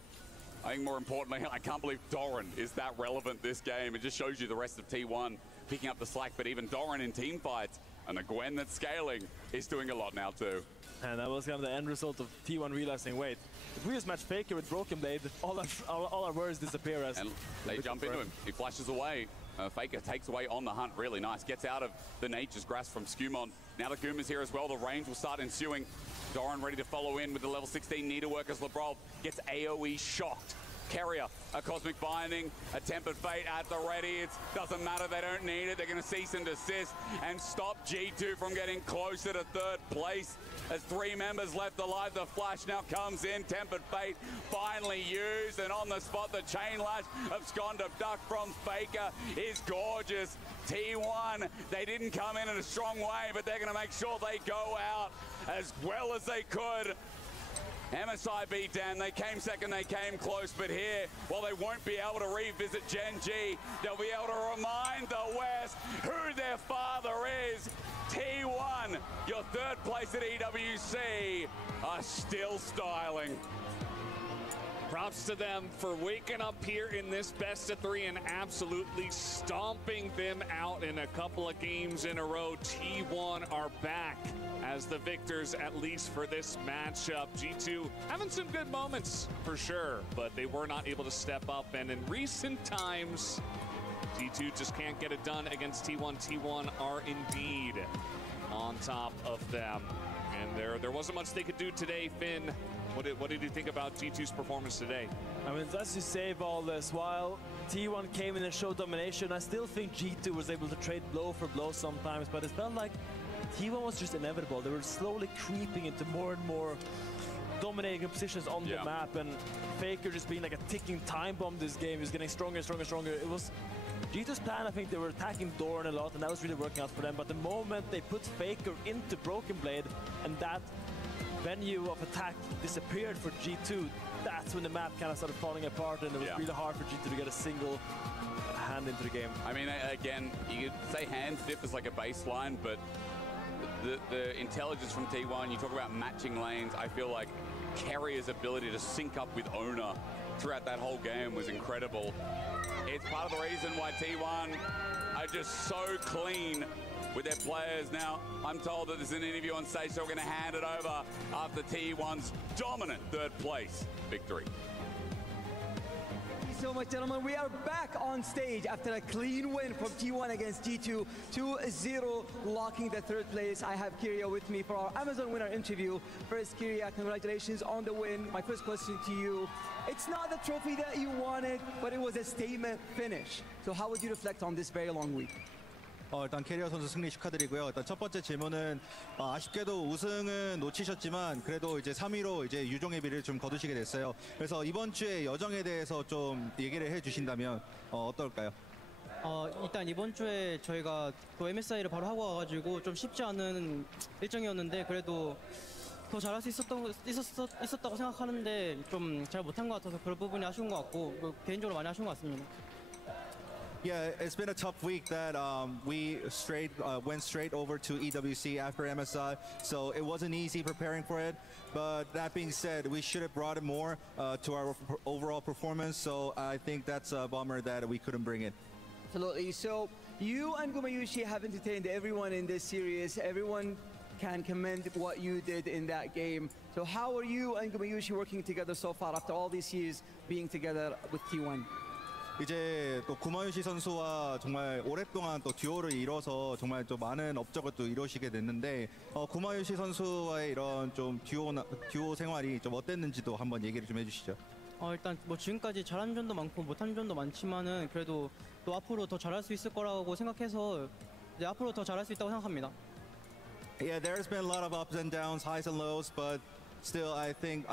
I think more importantly, I can't believe Doran is that relevant this game. It just shows you the rest of T1 picking up the slack, but even Doran in team fights and the Gwen that's scaling is doing a lot now too. And that was kind of the end result of T1 realizing, wait, if we just match Faker with Broken Blade, all our worries disappear as... And they jump into him. He flashes away. Faker takes away on the hunt, really nice. Gets out of the Nature's Grasp from Scumon. Now the Guma's here as well. The range will start ensuing. Doran ready to follow in with the level 16 Needlework as Lebrov gets AoE shocked. Carrier, a Cosmic Binding, a Tempered Fate at the ready. It doesn't matter, they don't need it. They're going to cease and desist and stop G2 from getting closer to third place. As 3 members left alive, the flash now comes in. Tempered Fate finally used, and on the spot, the chain lash of Scond Duck from Faker is gorgeous. T1, they didn't come in a strong way, but they're going to make sure they go out as well as they could. MSI beat down, they came second, they came close, but here, well, they won't be able to revisit Gen G. They'll be able to remind the West who their father is. T1, your third place at EWC, are still styling. Props to them for waking up here in this best of 3 and absolutely stomping them out in a couple of games in a row. T1 are back as the victors, at least for this matchup. G2 having some good moments for sure, but they were not able to step up. And in recent times, G2 just can't get it done against T1. T1 are indeed on top of them. And there wasn't much they could do today, Finn. What did you think about G2's performance today? I mean, as you say, Valdes, while T1 came in and showed domination, I still think G2 was able to trade blow for blow sometimes, but it felt like T1 was just inevitable. They were slowly creeping into more and more dominating positions on the map, and Faker just being like a ticking time bomb this game. He was getting stronger and stronger and stronger. It was G2's plan. I think they were attacking Dorn a lot, and that was really working out for them. But the moment they put Faker into Broken Blade, and that venue of attack disappeared for G2, that's when the map kind of started falling apart, and it was really hard for G2 to get a single hand into the game. I mean, again, you could say hand stiff is like a baseline, but the intelligence from T1, you talk about matching lanes, I feel like Carrier's ability to sync up with Owner throughout that whole game was incredible. It's part of the reason why T1 are just so clean with their players. Now, I'm told that there's an interview on stage, so we're going to hand it over after T1's dominant third place victory. Thank you so much, gentlemen. We are back on stage after a clean win from T1 against G2, 2-0, locking the third place. I have Kyria with me for our Amazon winner interview. First, Kyria, congratulations on the win. My first question to you, it's not the trophy that you wanted, but it was a statement finish. So how would you reflect on this very long week? 일단 캐리어 선수 승리 축하드리고요. 일단 첫 번째 질문은 아쉽게도 우승은 놓치셨지만 그래도 이제 3위로 이제 유종의 비를 좀 거두시게 됐어요. 그래서 이번 주에 여정에 대해서 좀 얘기를 해주신다면 어떨까요? 일단 이번 주에 저희가 또 MSI를 바로 하고 와가지고 좀 쉽지 않은 일정이었는데 그래도 더 잘할 수 있었다고 생각하는데 좀 잘 못한 것 같아서 그런 부분이 아쉬운 것 같고 개인적으로 많이 아쉬운 것 같습니다. Yeah, it's been a tough week that we went straight over to EWC after MSI, so it wasn't easy preparing for it. But that being said, we should have brought it more to our overall performance, so I think that's a bummer that we couldn't bring it. Absolutely. So you and Gumayushi have entertained everyone in this series. Everyone can commend what you did in that game. So how are you and Gumayushi working together so far after all these years being together with T1? 이제 또 구마유시 선수와 정말 오랫동안 또 듀오를 이뤄서 정말 좀 많은 업적을 또 이루시게 됐는데 구마유시 선수와의 이런 좀 듀오 생활이 좀 어땠는지도 한번 얘기를 좀 해주시죠. 일단 뭐 지금까지 잘한 점도 많고 못한 점도 많지만은 그래도 또 앞으로 더 잘할 수 있을 거라고 생각해서 이제 앞으로 더 잘할 수 있다고 생각합니다. Yeah, there's been a lot of ups and downs, highs and lows, but still, I think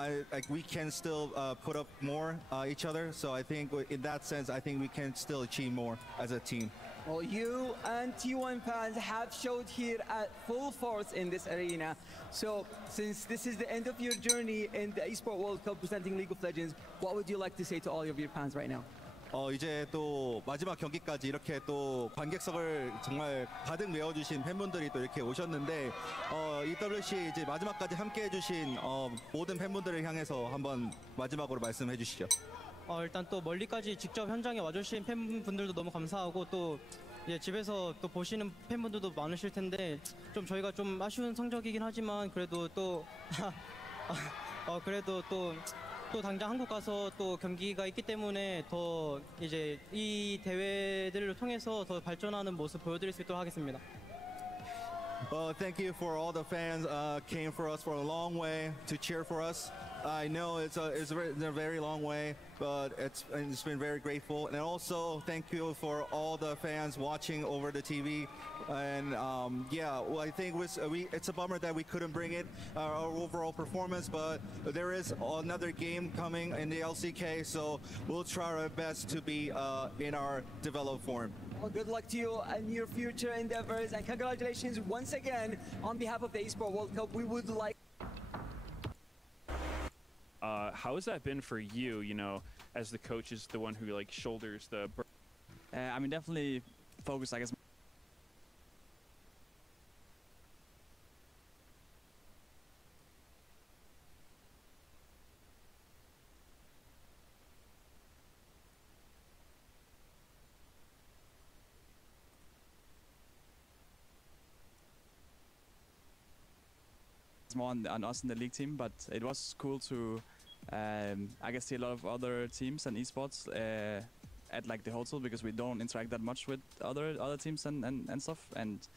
we can still put up more each other. So I think in that sense, I think we can still achieve more as a team. Well, you and T1 fans have showed here at full force in this arena. So since this is the end of your journey in the Esport World Cup presenting League of Legends, what would you like to say to all of your fans right now? 이제 또 마지막 경기까지 이렇게 또 관객석을 정말 가득 메워주신 팬분들이 또 이렇게 오셨는데 EWC 이제 마지막까지 함께 해주신 모든 팬분들을 향해서 한번 마지막으로 말씀해 주시죠. 일단 또 멀리까지 직접 현장에 와주신 팬분들도 너무 감사하고 또 이제 집에서 또 보시는 팬분들도 많으실 텐데 좀 저희가 좀 아쉬운 성적이긴 하지만 그래도 또 그래도 또 당장 한국 가서 또 경기가 있기 때문에 더 이제 이 대회들을 통해서 더 발전하는 모습 보여드릴 수 있도록 하겠습니다. Well, thank you for all the fans came for us for a long way to cheer for us. I know it's a very long way, but it's been very grateful. And also thank you for all the fans watching over the TV. And yeah, well, I think it's a bummer that we couldn't bring it our overall performance, but there is another game coming in the LCK, so we'll try our best to be in our developed form. Well, good luck to you and your future endeavors, and congratulations once again on behalf of the Esports World Cup. We would like. How has that been for you? You know, as the coach is the one who like shoulders the. I mean, definitely focus, I guess. More on us in the league team, but it was cool to I guess see a lot of other teams and esports at like the hotel, because we don't interact that much with other teams and stuff, and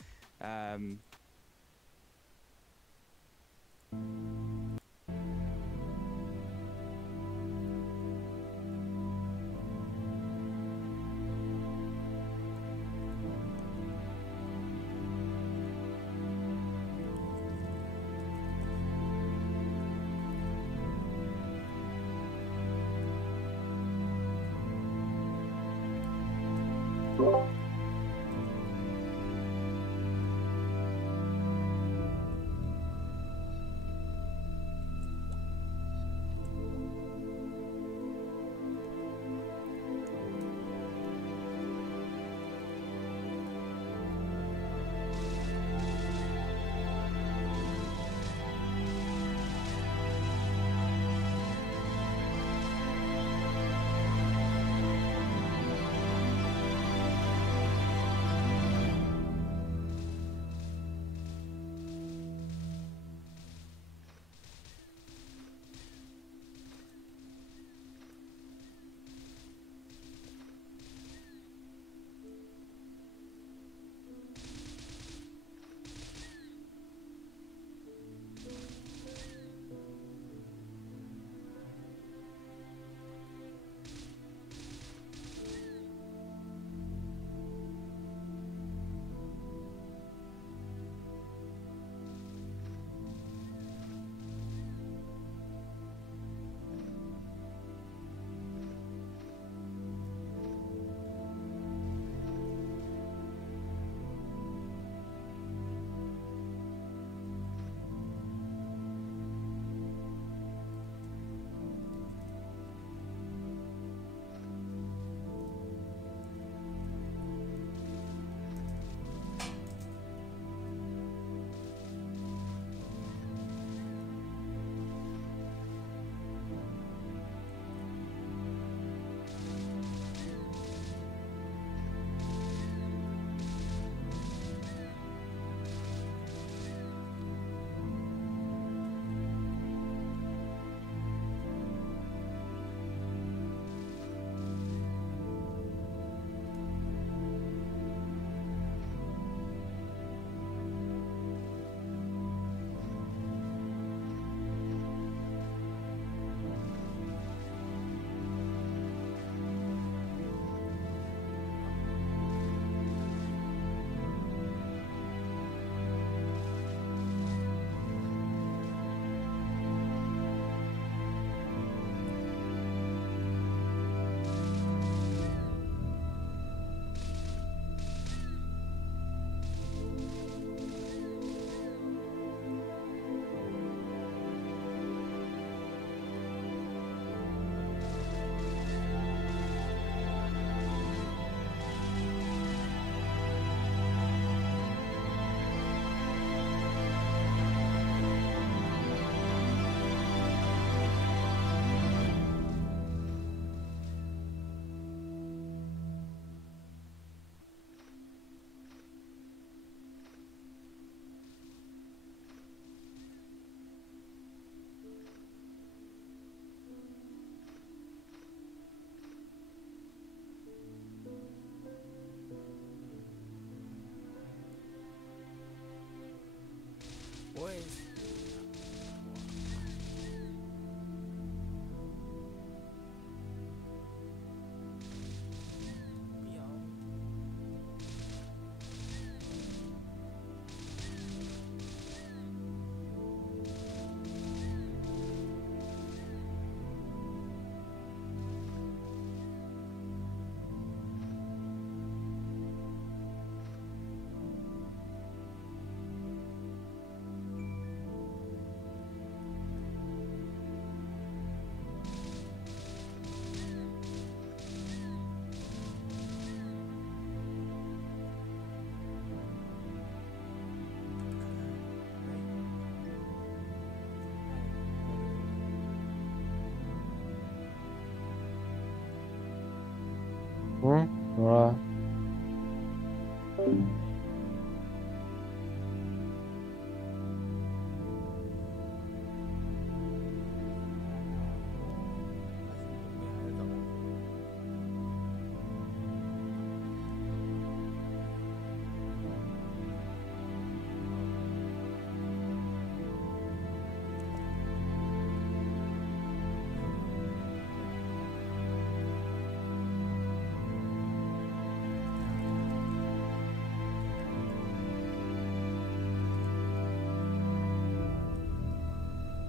嗯，怎么了？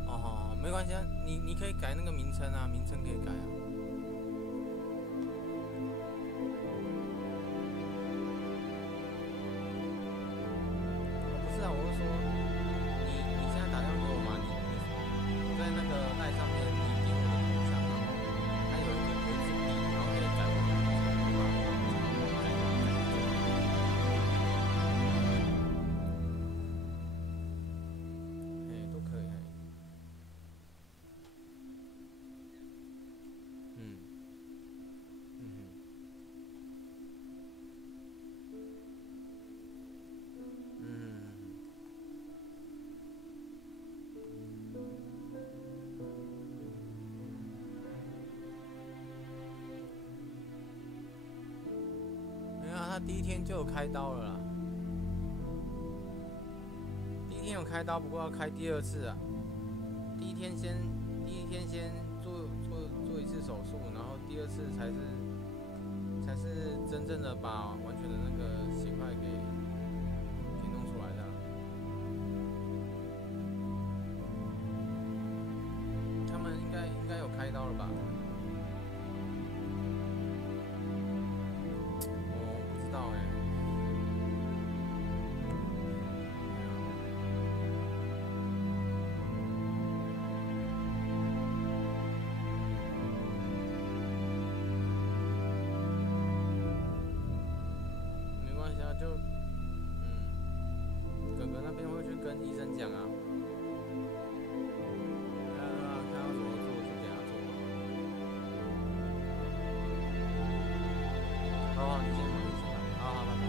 哦，没关系啊，你可以改那个名称啊，名称可以改啊。不是啊，我是说，你现在打电话给我嘛，你在那个赖上面，你点我的头像，然后它有一支笔，然后可以改我的名称，都可以。没有啊，他第一天就有开刀了啦。第一天有开刀，不过要开第二次啊。第一天先做一次手术，然后第二次才是真正的把完全的那个血块给弄出来的啊。他们应该有开刀了吧？我不知道哎。没关系啊，就哥哥那边会去跟医生讲啊。看要怎么做就给他做嘛。好，你先忙，你先忙。好，拜拜。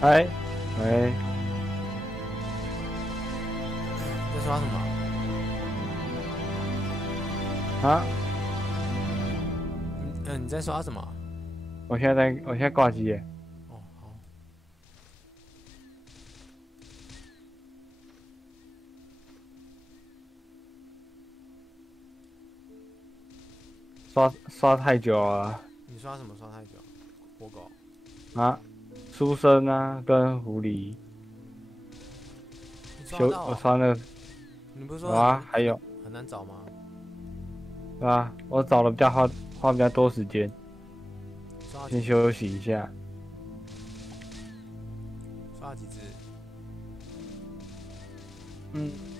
哎，喂，在刷什么？啊？你在刷什么？我现在挂机耶。刷太久了。你刷什么刷太久？活狗。啊，书生啊，跟狐狸。你刷到、我刷那个。你不是说还有很难找吗？对啊，我找了花比较多时间。先休息一下。刷了几只？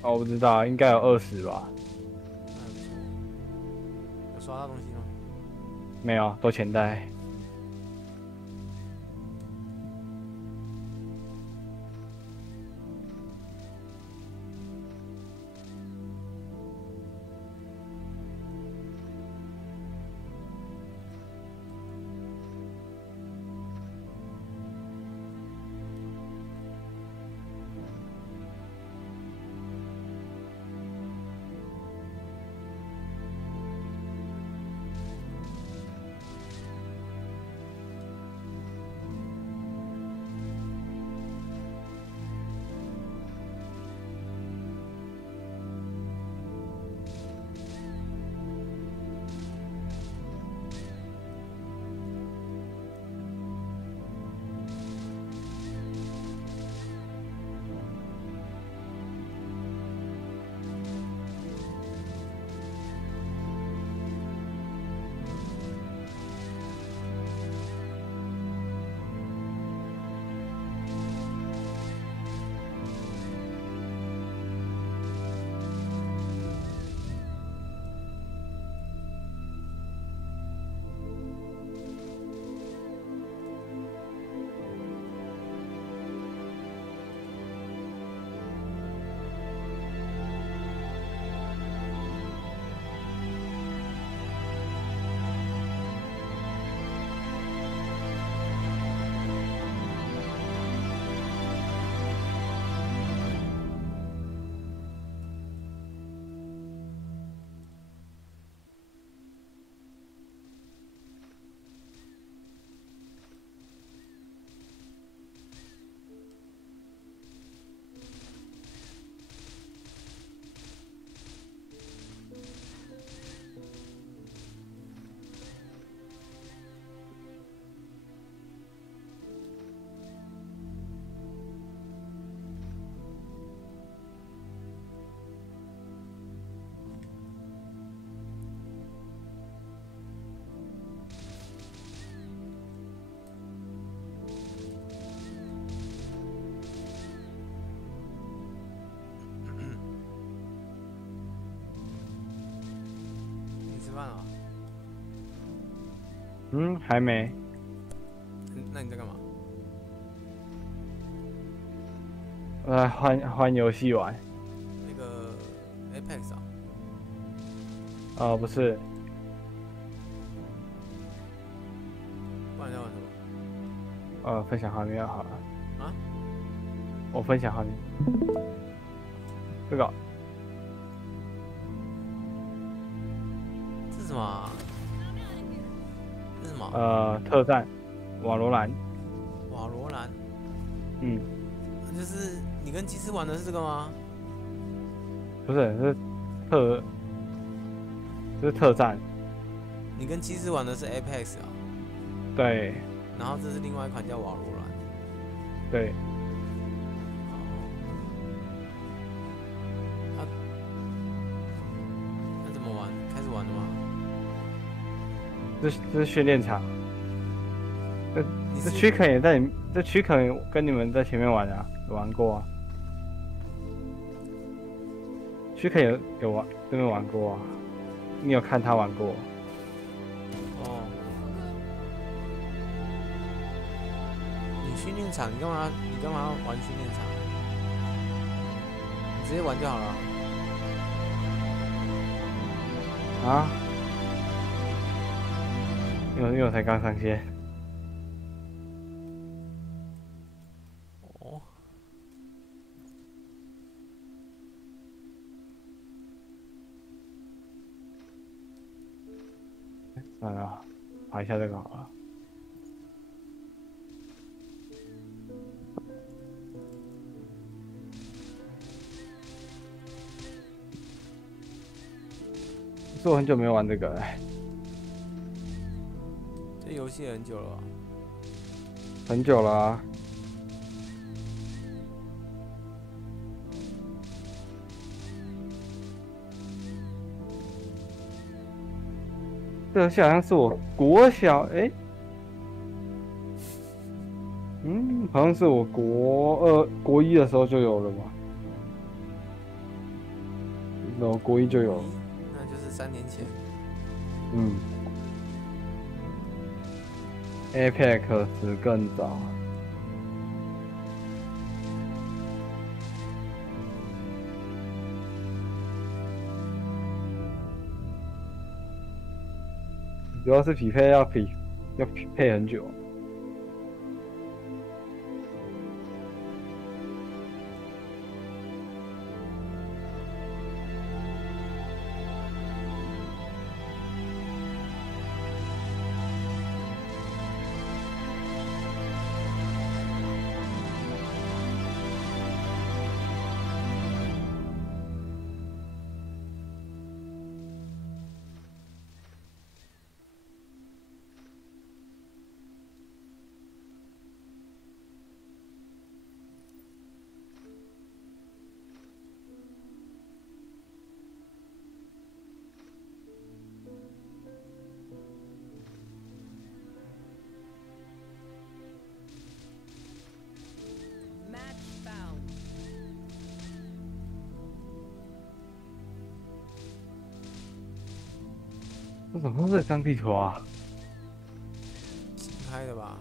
我不知道，应该有20吧。那还不错。有刷到东西吗？没有，都钱袋。饭啊？还没。那你在干嘛？我来换游戏玩。那个 Apex 啊？不是。不然你在玩什么？分享画面好了。啊？我分享画面。这个。这是什么啊？这是什么？特战，瓦罗兰。瓦罗兰。嗯。就是你跟鸡翅玩的是这个吗？不是，是特战。你跟鸡翅玩的是 Apex 啊？对。然后这是另外一款叫瓦罗兰。对。那怎么玩？开始玩了吗？这是训练场。这区肯也在这区肯跟你们在前面玩啊，有玩过啊。区肯有玩这边玩过啊，你有看他玩过？哦。你训练场，你干嘛要玩训练场？你直接玩就好了。啊？因为我才刚上线。哦。算了，爬一下这个好了。是我很久没有玩这个了。这游戏很久了吧？很久了啊。这游戏好像是我国小好像是我国一的时候就有了吧？我国一就有了。那就是3年前。Apex 更早。主要是匹配要匹配很久。这怎么是这张地图啊？开的吧？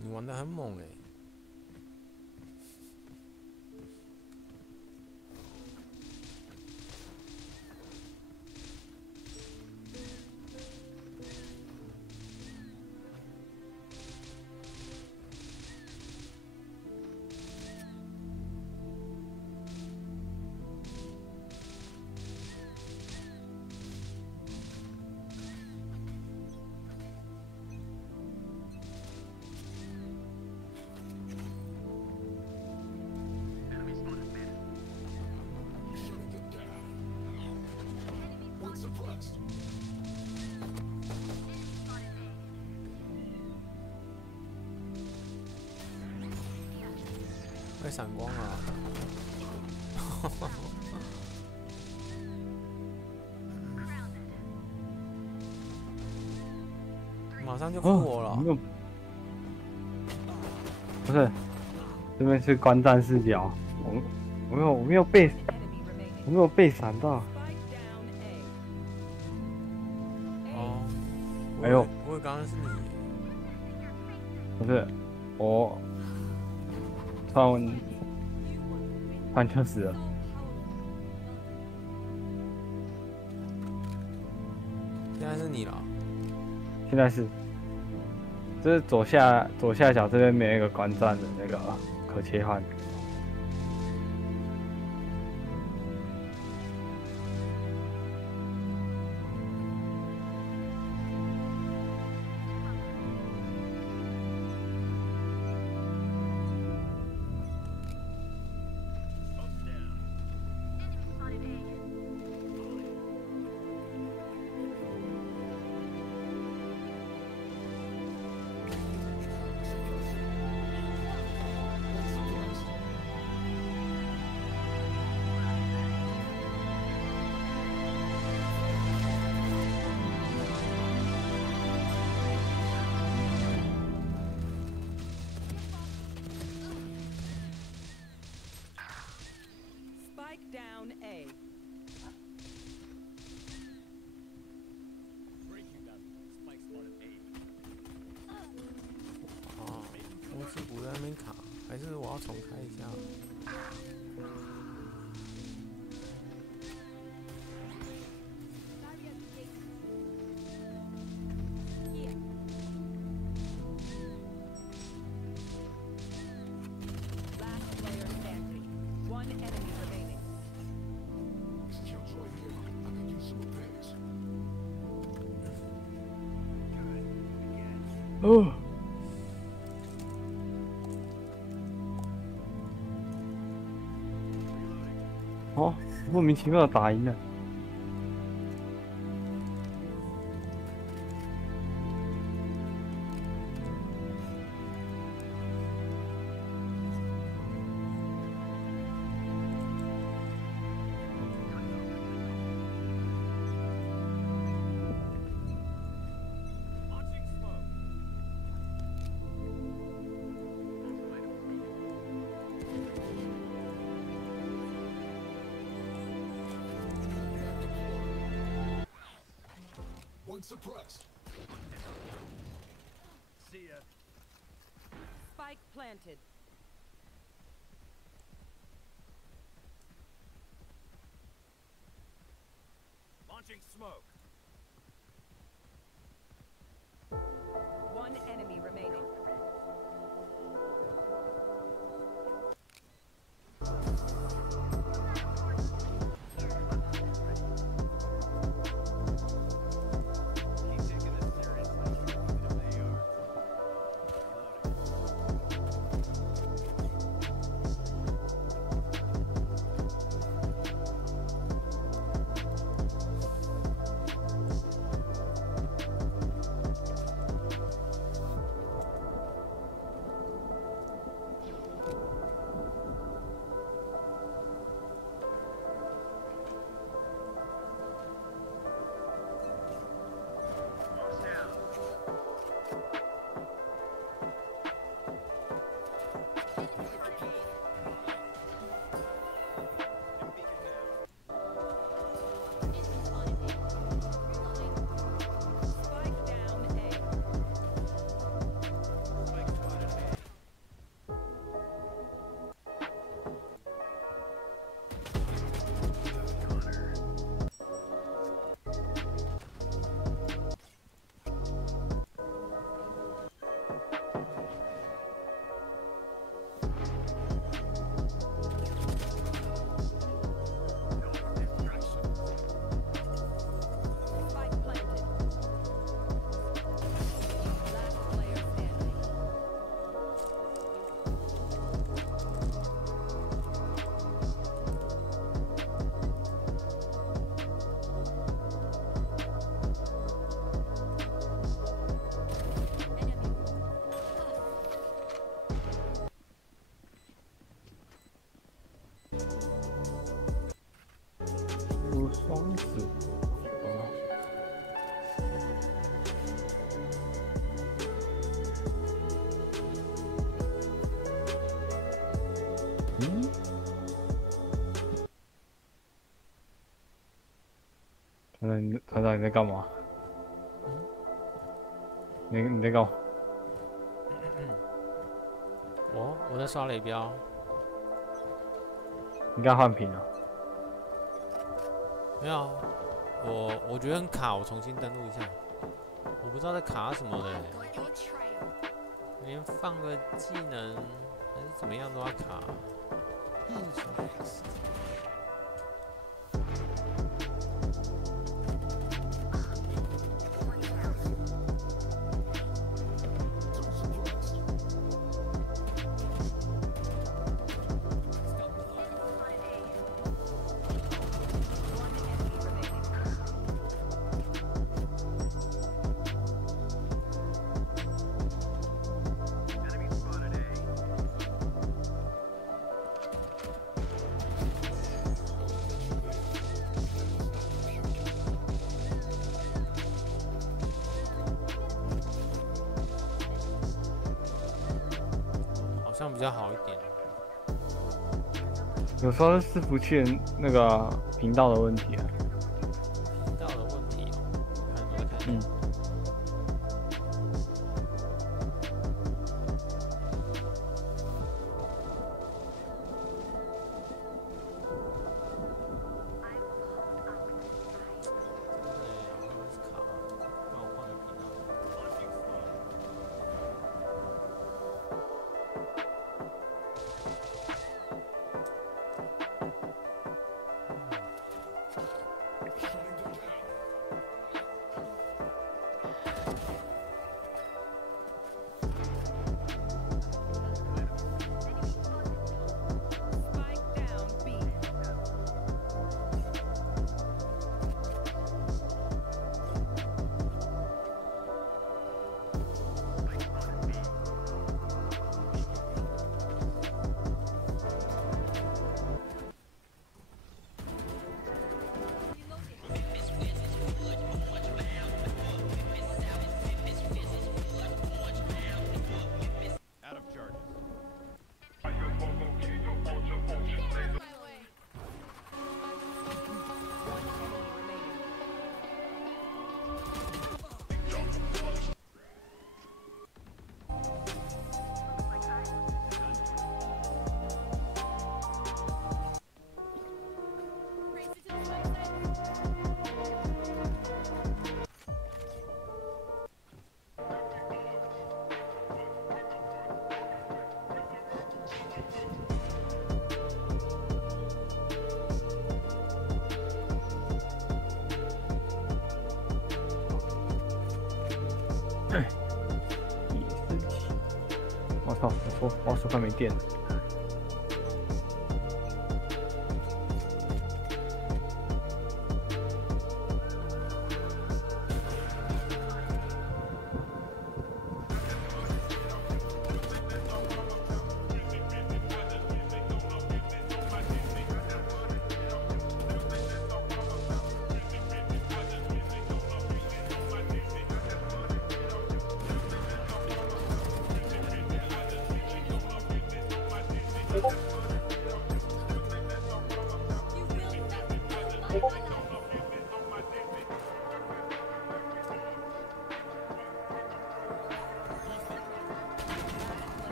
你玩得很猛哎、欸。会闪光啊！马上就复活了。不是，这边是观战视角，我没有被闪到。哦。哎呦！为刚刚是你。不是，我突然就死了。现在是你了。现在是，这是左下角这边没有一个观战的那个可切换。Down A. Breaking them. Spike spotted A. 哦，我是不在那边卡，还是我要重开一下？Last player standing. One enemy remaining. Oh. 哦，莫名其妙的打赢了。Suppressed. See ya. Spike planted. Launching smoke. One enemy remaining.团长你在干嘛？你在干嘛？我在刷雷标。你刚换屏了？没有，我觉得很卡，我重新登录一下。我不知道在卡什么的，连放个技能还是怎么样都要卡。好像比较好一点。有时候是伺服器的那个频道的问题啊。频道的问题哦，我在看。我操！我手快没电了。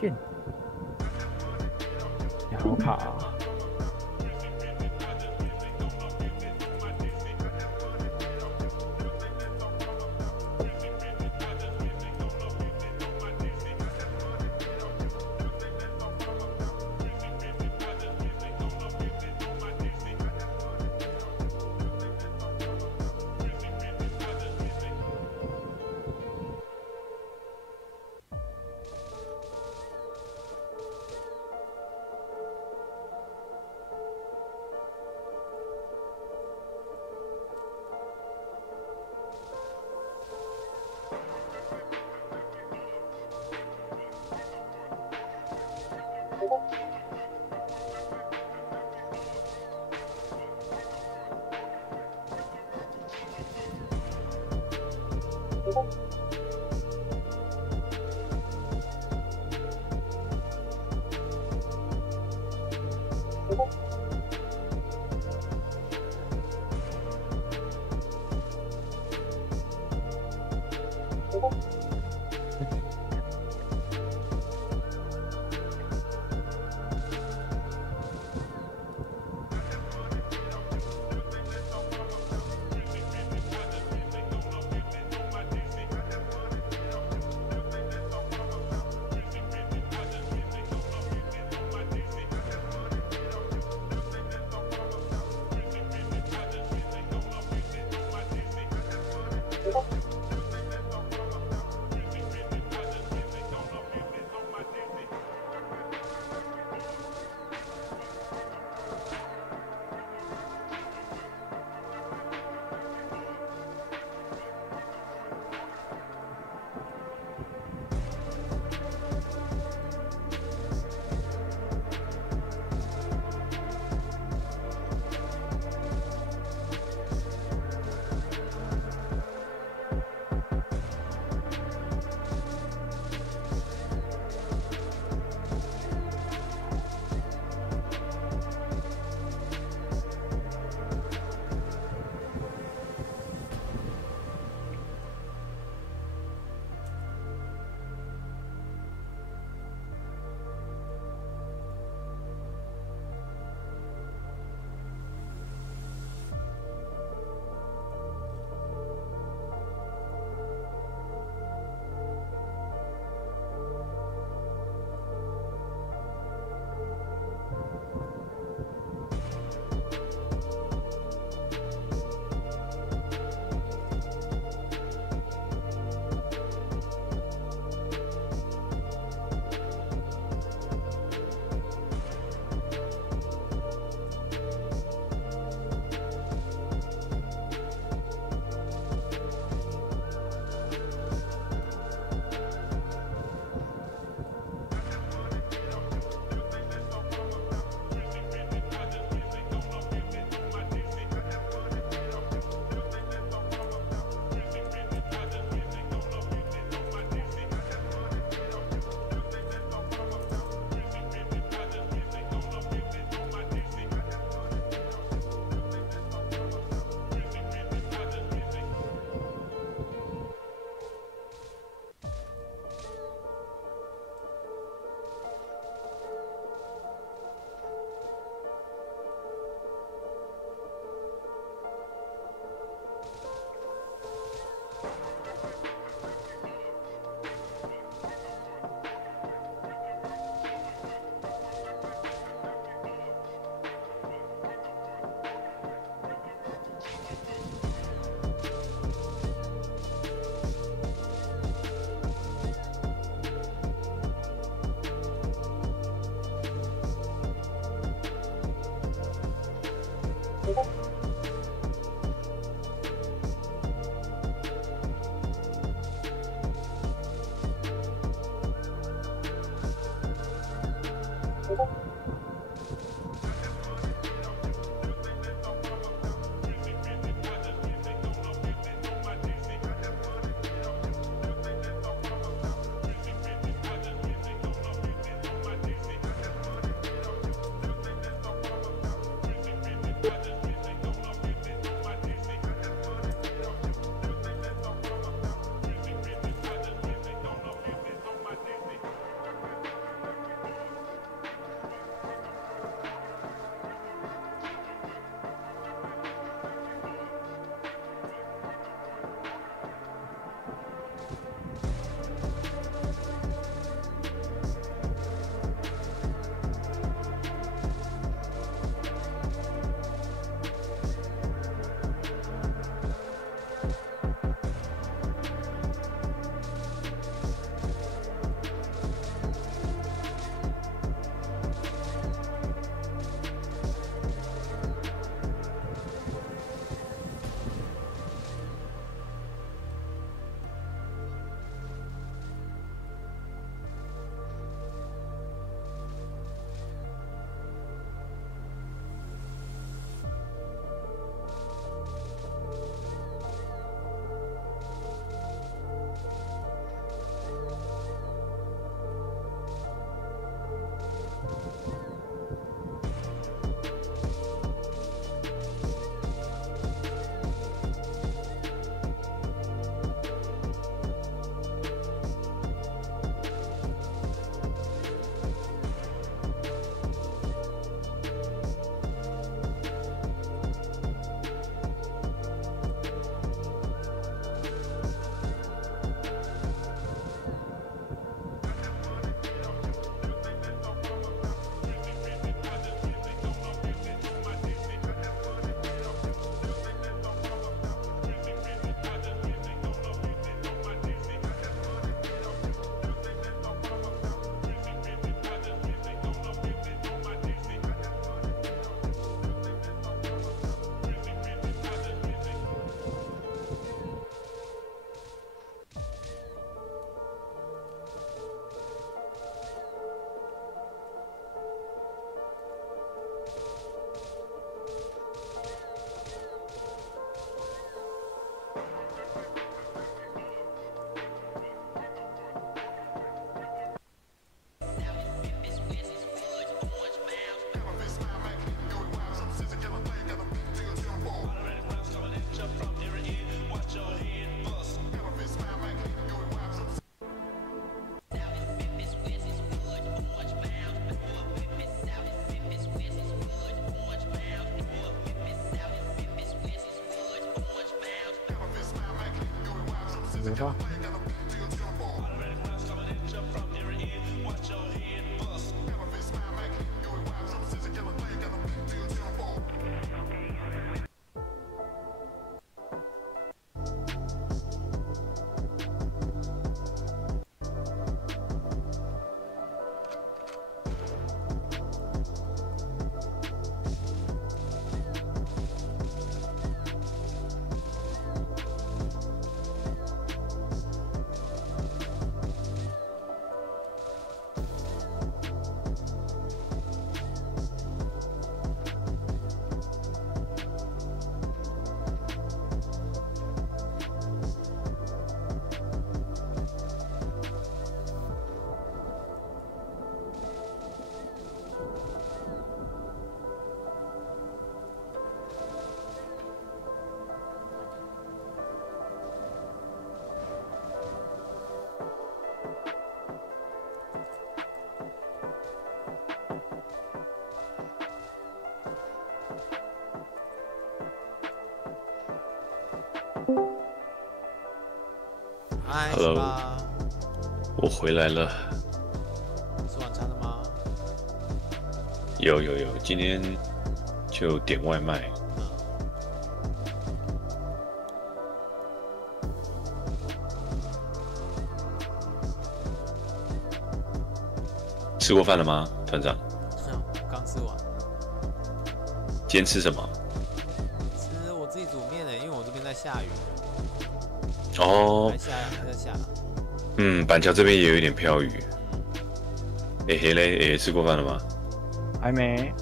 线，你好卡啊！没吧？Hello， 我回来了。吃晚餐了吗？有，今天就点外卖。吃过饭了吗，团长？刚吃完。今天吃什么？吃我自己煮面的，因为我这边在下雨。哦，还在下。板桥这边也有一点飘雨。黑嘞，吃过饭了吗？还没。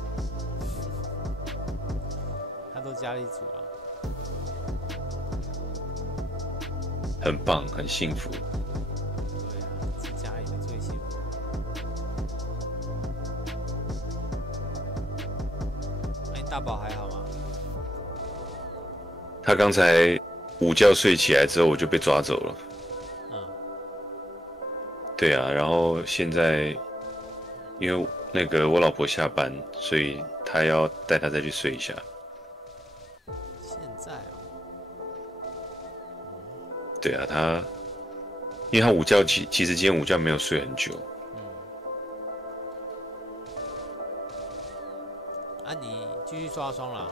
他都家里煮了。很棒，很幸福。对啊，是家里的最幸福。哎，大宝还好吗？他刚才午觉睡起来之后，我就被抓走了。对啊，然后现在因为那个我老婆下班，所以他要带她再去睡一下。现在对啊，因为他午觉其实今天午觉没有睡很久。你继续刷双了？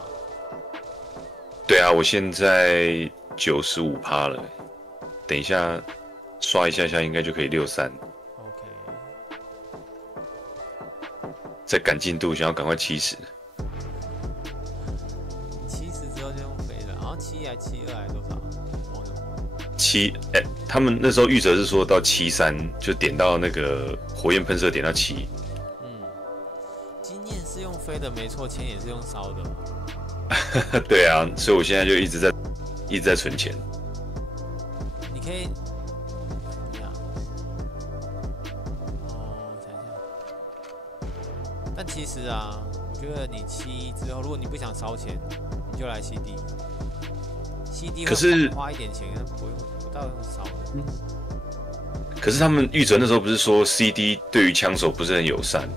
对啊，我现在95%了，等一下刷一下应该就可以63。OK。在赶进度，想要赶快70。70之后就用飞了，好像7还72还多少？7，他们那时候预测是说到73，就点到那个火焰喷射点到7。经验是用飞的没错，钱也是用烧的。对啊，所以我现在就一直在存钱。你可以，怎么样？我想一下。但其实啊，我觉得你7之后，如果你不想烧钱，你就来 CD。CD 可是花一点钱，不到用烧的。可是他们预测那时候不是说 CD 对于枪手不是很友善？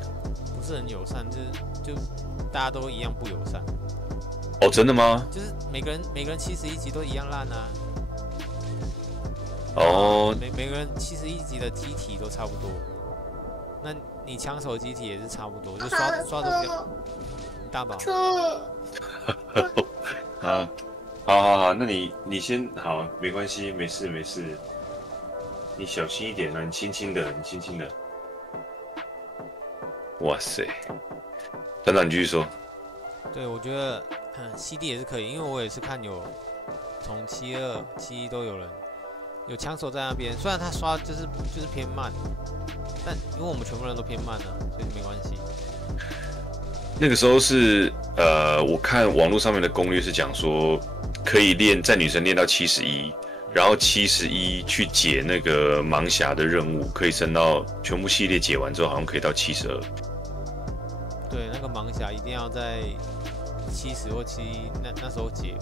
不是很友善，就大家都一样不友善。哦，真的吗？就是每个人71级都一样烂啊。哦。每个人71级的机体都差不多，那你枪手机体也是差不多，就刷的比较。大宝。好，那你先好，没关系，没事，你小心一点啊，你轻轻的。哇塞，团长你继续说。对，我觉得CD 也是可以，因为我也是看有从72、71都有人有枪手在那边，虽然他刷就是偏慢，但因为我们全部人都偏慢啊，所以没关系。那个时候是我看网络上面的攻略是讲说可以在女神练到71，然后71去解那个盲侠的任务，可以升到全部系列解完之后，好像可以到72。对，那个盲侠一定要在70或71那时候解，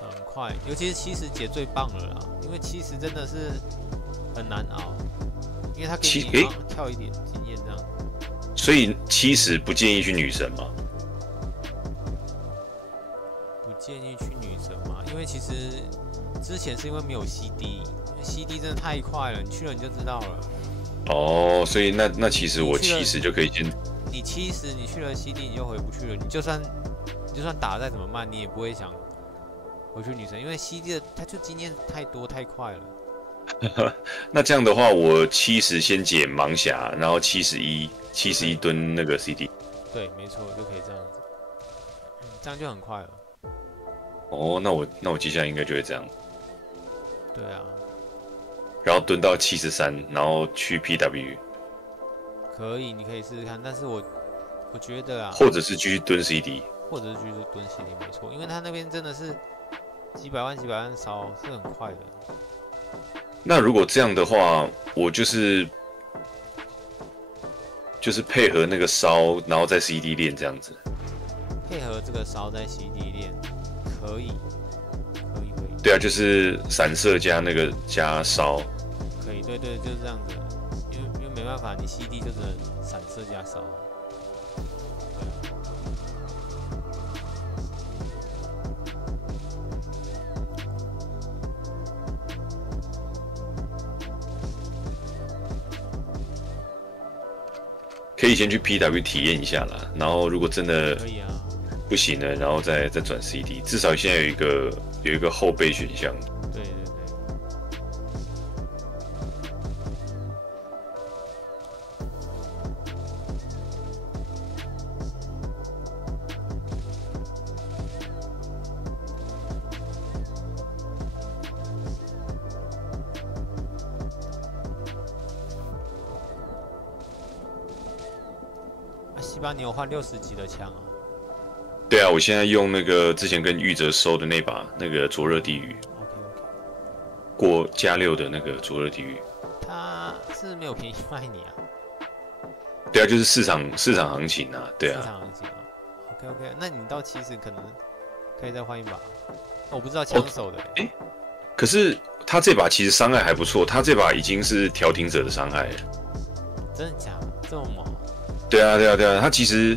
很快，尤其是70解最棒了啦，因为70真的是很难熬，因为他给你跳一点经验这样。所以70不建议去女神吗？不建议去女神嘛，因为其实之前是因为没有 CD， 因为 CD 真的太快了，你去了你就知道了。哦，所以那其实我70就可以先。你70，你去了 CD 你就回不去了。你就算打再怎么慢，你也不会想回去女神，因为 CD 的它就经验太多太快了。那这样的话，我70先解盲侠，然后71蹲那个 CD。对，没错，就可以这样子，这样就很快了。哦，那我接下来应该就会这样。对啊。然后蹲到73，然后去 PW。可以，你可以试试看，但是我觉得啊，或者是继续蹲 CD， 或者是继续蹲 CD 没错，因为他那边真的是几百万烧是很快的。那如果这样的话，我就是配合那个烧，然后在 CD 练这样子。配合这个烧在 CD 练，可以。对啊，就是散射加那个加烧。可以，对，就是这样子。因为没办法，你 CD 就只能散射加烧。可以先去 PW 体验一下啦，然后如果真的不行了，然后再转 CD， 至少现在有一个后备选项。对。西巴，你有换60级的枪啊？对啊，我现在用那个之前跟玉哲收的那把那个灼热地狱，过+6的那个灼热地狱。他是没有便宜卖你啊？对啊，就是市场行情啊，对啊。市场行情啊。OK， 那你到70可能可以再换一把。我不知道枪手的。可是他这把其实伤害还不错，他这把已经是调停者的伤害了。真的假的？这么猛？对啊，他其实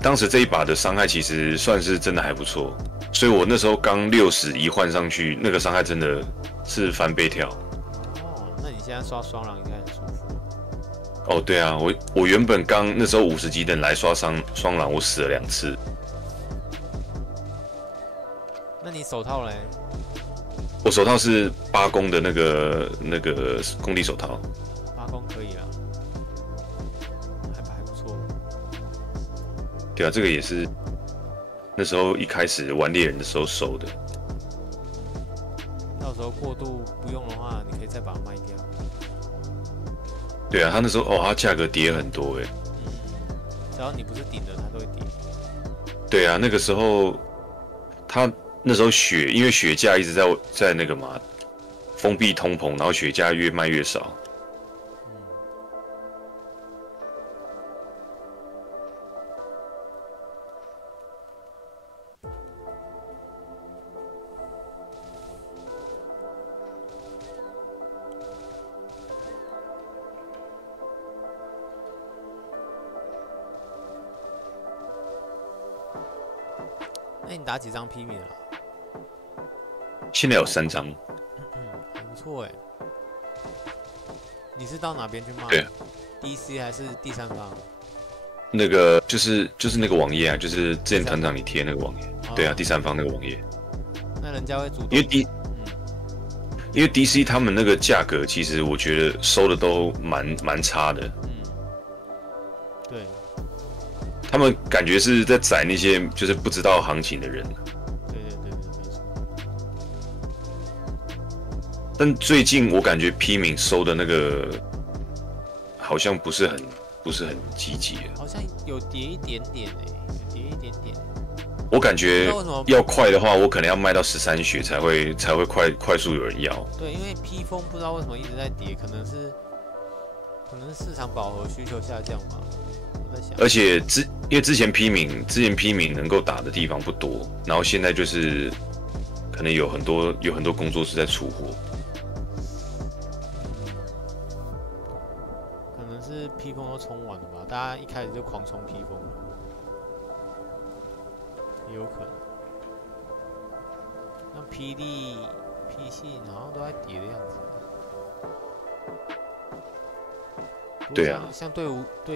当时这一把的伤害其实算是真的还不错，所以我那时候刚60一换上去，那个伤害真的是翻倍跳。哦，那你现在刷双狼应该很舒服。哦，对啊，我原本那时候50级等来刷双狼，我死了2次。那你手套嘞？我手套是8公的那个工地手套。8公可以啦。还不错。对啊，这个也是那时候一开始玩猎人的时候收的。到时候过度不用的话，你可以再把它卖掉。对啊，他那时候它价格跌很多哎。只要你不是顶的，它都会跌。对啊，那个时候他那时候因为雪价一直在那个嘛封闭通膨，然后雪价越卖越少。那你打几张 P 米了？现在有3张。还不错哎。你是到哪边去卖？对 ，DC 还是第三方？那个就是那个网页啊，就是之前团长你贴那个网页。对啊，第三方那个网页。那人家会主动。因为 DC 他们那个价格，其实我觉得收的都蛮差的。对。他们感觉是在宰那些就是不知道行情的人。对，没错。但最近我感觉 P 敏收的那个好像不是很积极了。好像有跌一点点有跌一点点。我感觉要快的话，我可能要卖到13血才会快速有人要。对，因为 P 风不知道为什么一直在跌，可能是市场饱和需求下降吧。而且因为之前 P 敏能够打的地方不多，然后现在就是可能有很多工作室在出货。可能是 P 风都冲完了吧，大家一开始就狂冲 P 风，也有可能。像霹雳、PC 好像都在跌的样子。对啊，像对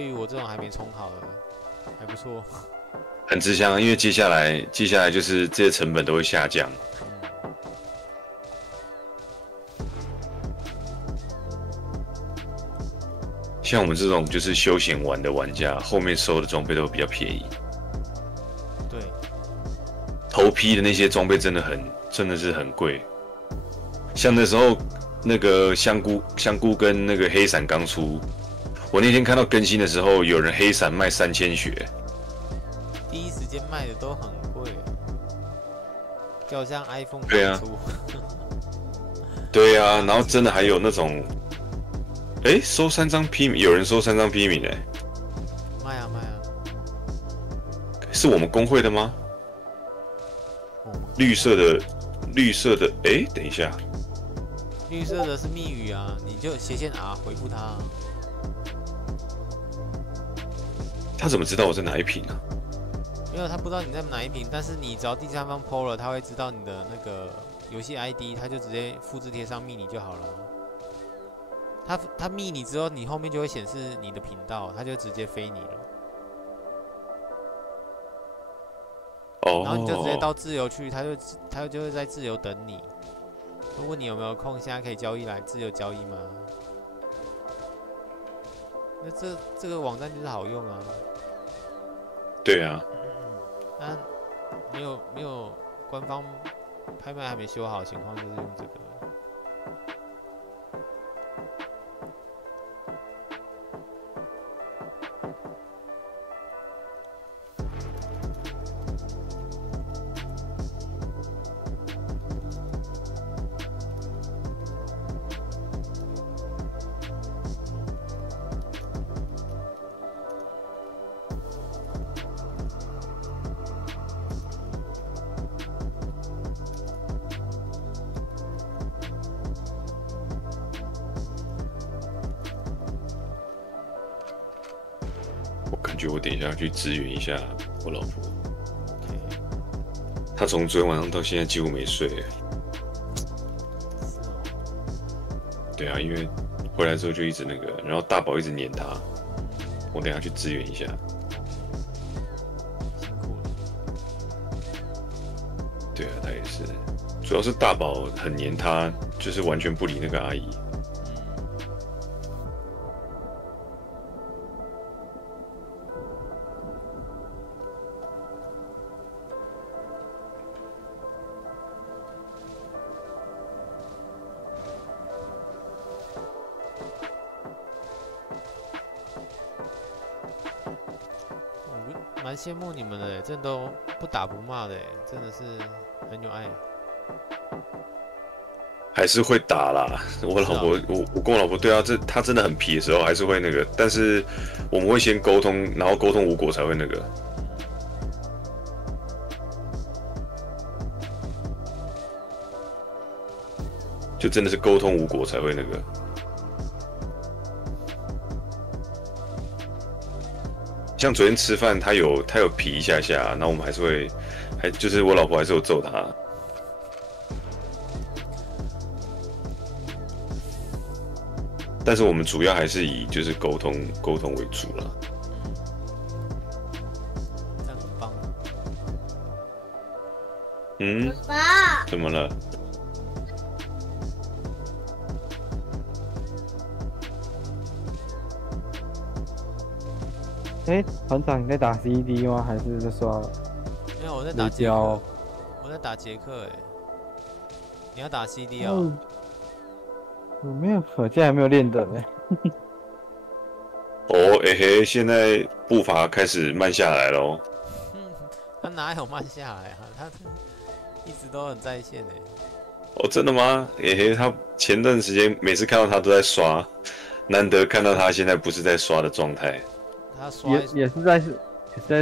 于我这种还没冲好的，还不错。很吃香，因为接下来就是这些成本都会下降。像我们这种就是休闲玩的玩家，后面收的装备都比较便宜。对，头批的那些装备真的是很贵。像那时候那个香菇跟那个黑伞刚出，我那天看到更新的时候，有人黑伞卖3000血。第一时间卖的都很贵，就好像 iPhone 对啊出。对啊，然后真的还有那种。收3张 P 米，有人收3张 P 米呢。卖啊！是我们工会的吗？绿色的，等一下。绿色的是密语啊，你就斜线 R 回复他。他怎么知道我在哪一瓶啊？没有，他不知道你在哪一瓶，但是你只要第三方 PO 了，他会知道你的那个游戏 ID， 他就直接复制贴上密你就好了。他密你之后，你后面就会显示你的频道，他就直接飞你了。哦。然后你就直接到自由去，他就会在自由等你。问你有没有空，现在可以交易来自由交易吗？那这个网站就是好用啊。对啊。但没有官方拍卖还没修好的情况，就是用这个。我等一下去支援一下我老婆。她从昨天晚上到现在几乎没睡。对啊，因为回来之后就一直那个，然后大宝一直黏她。我等一下去支援一下。对啊，她也是，主要是大宝很黏她，就是完全不理那个阿姨。蛮羡慕你们的，真的都不打不骂的，真的是很有爱。还是会打啦，我老婆，我跟我老婆对啊，她真的很皮的时候还是会那个，但是我们会先沟通，然后沟通无果才会那个。就真的是沟通无果才会那个。像昨天吃饭，他有皮一下下，那我们还是会，就是我老婆还是有揍他。但是我们主要还是以就是沟通为主了。这样很棒。嗯？爸？怎么了？团长，你在打 CD 吗？还是在刷？没有，我在打杰克。我在打杰克你要打 CD 啊？我没有，我现在还没有练等现在步伐开始慢下来喽。他哪有慢下来啊？他一直都很在线真的吗？他前段时间每次看到他都在刷，难得看到他现在不是在刷的状态。也是在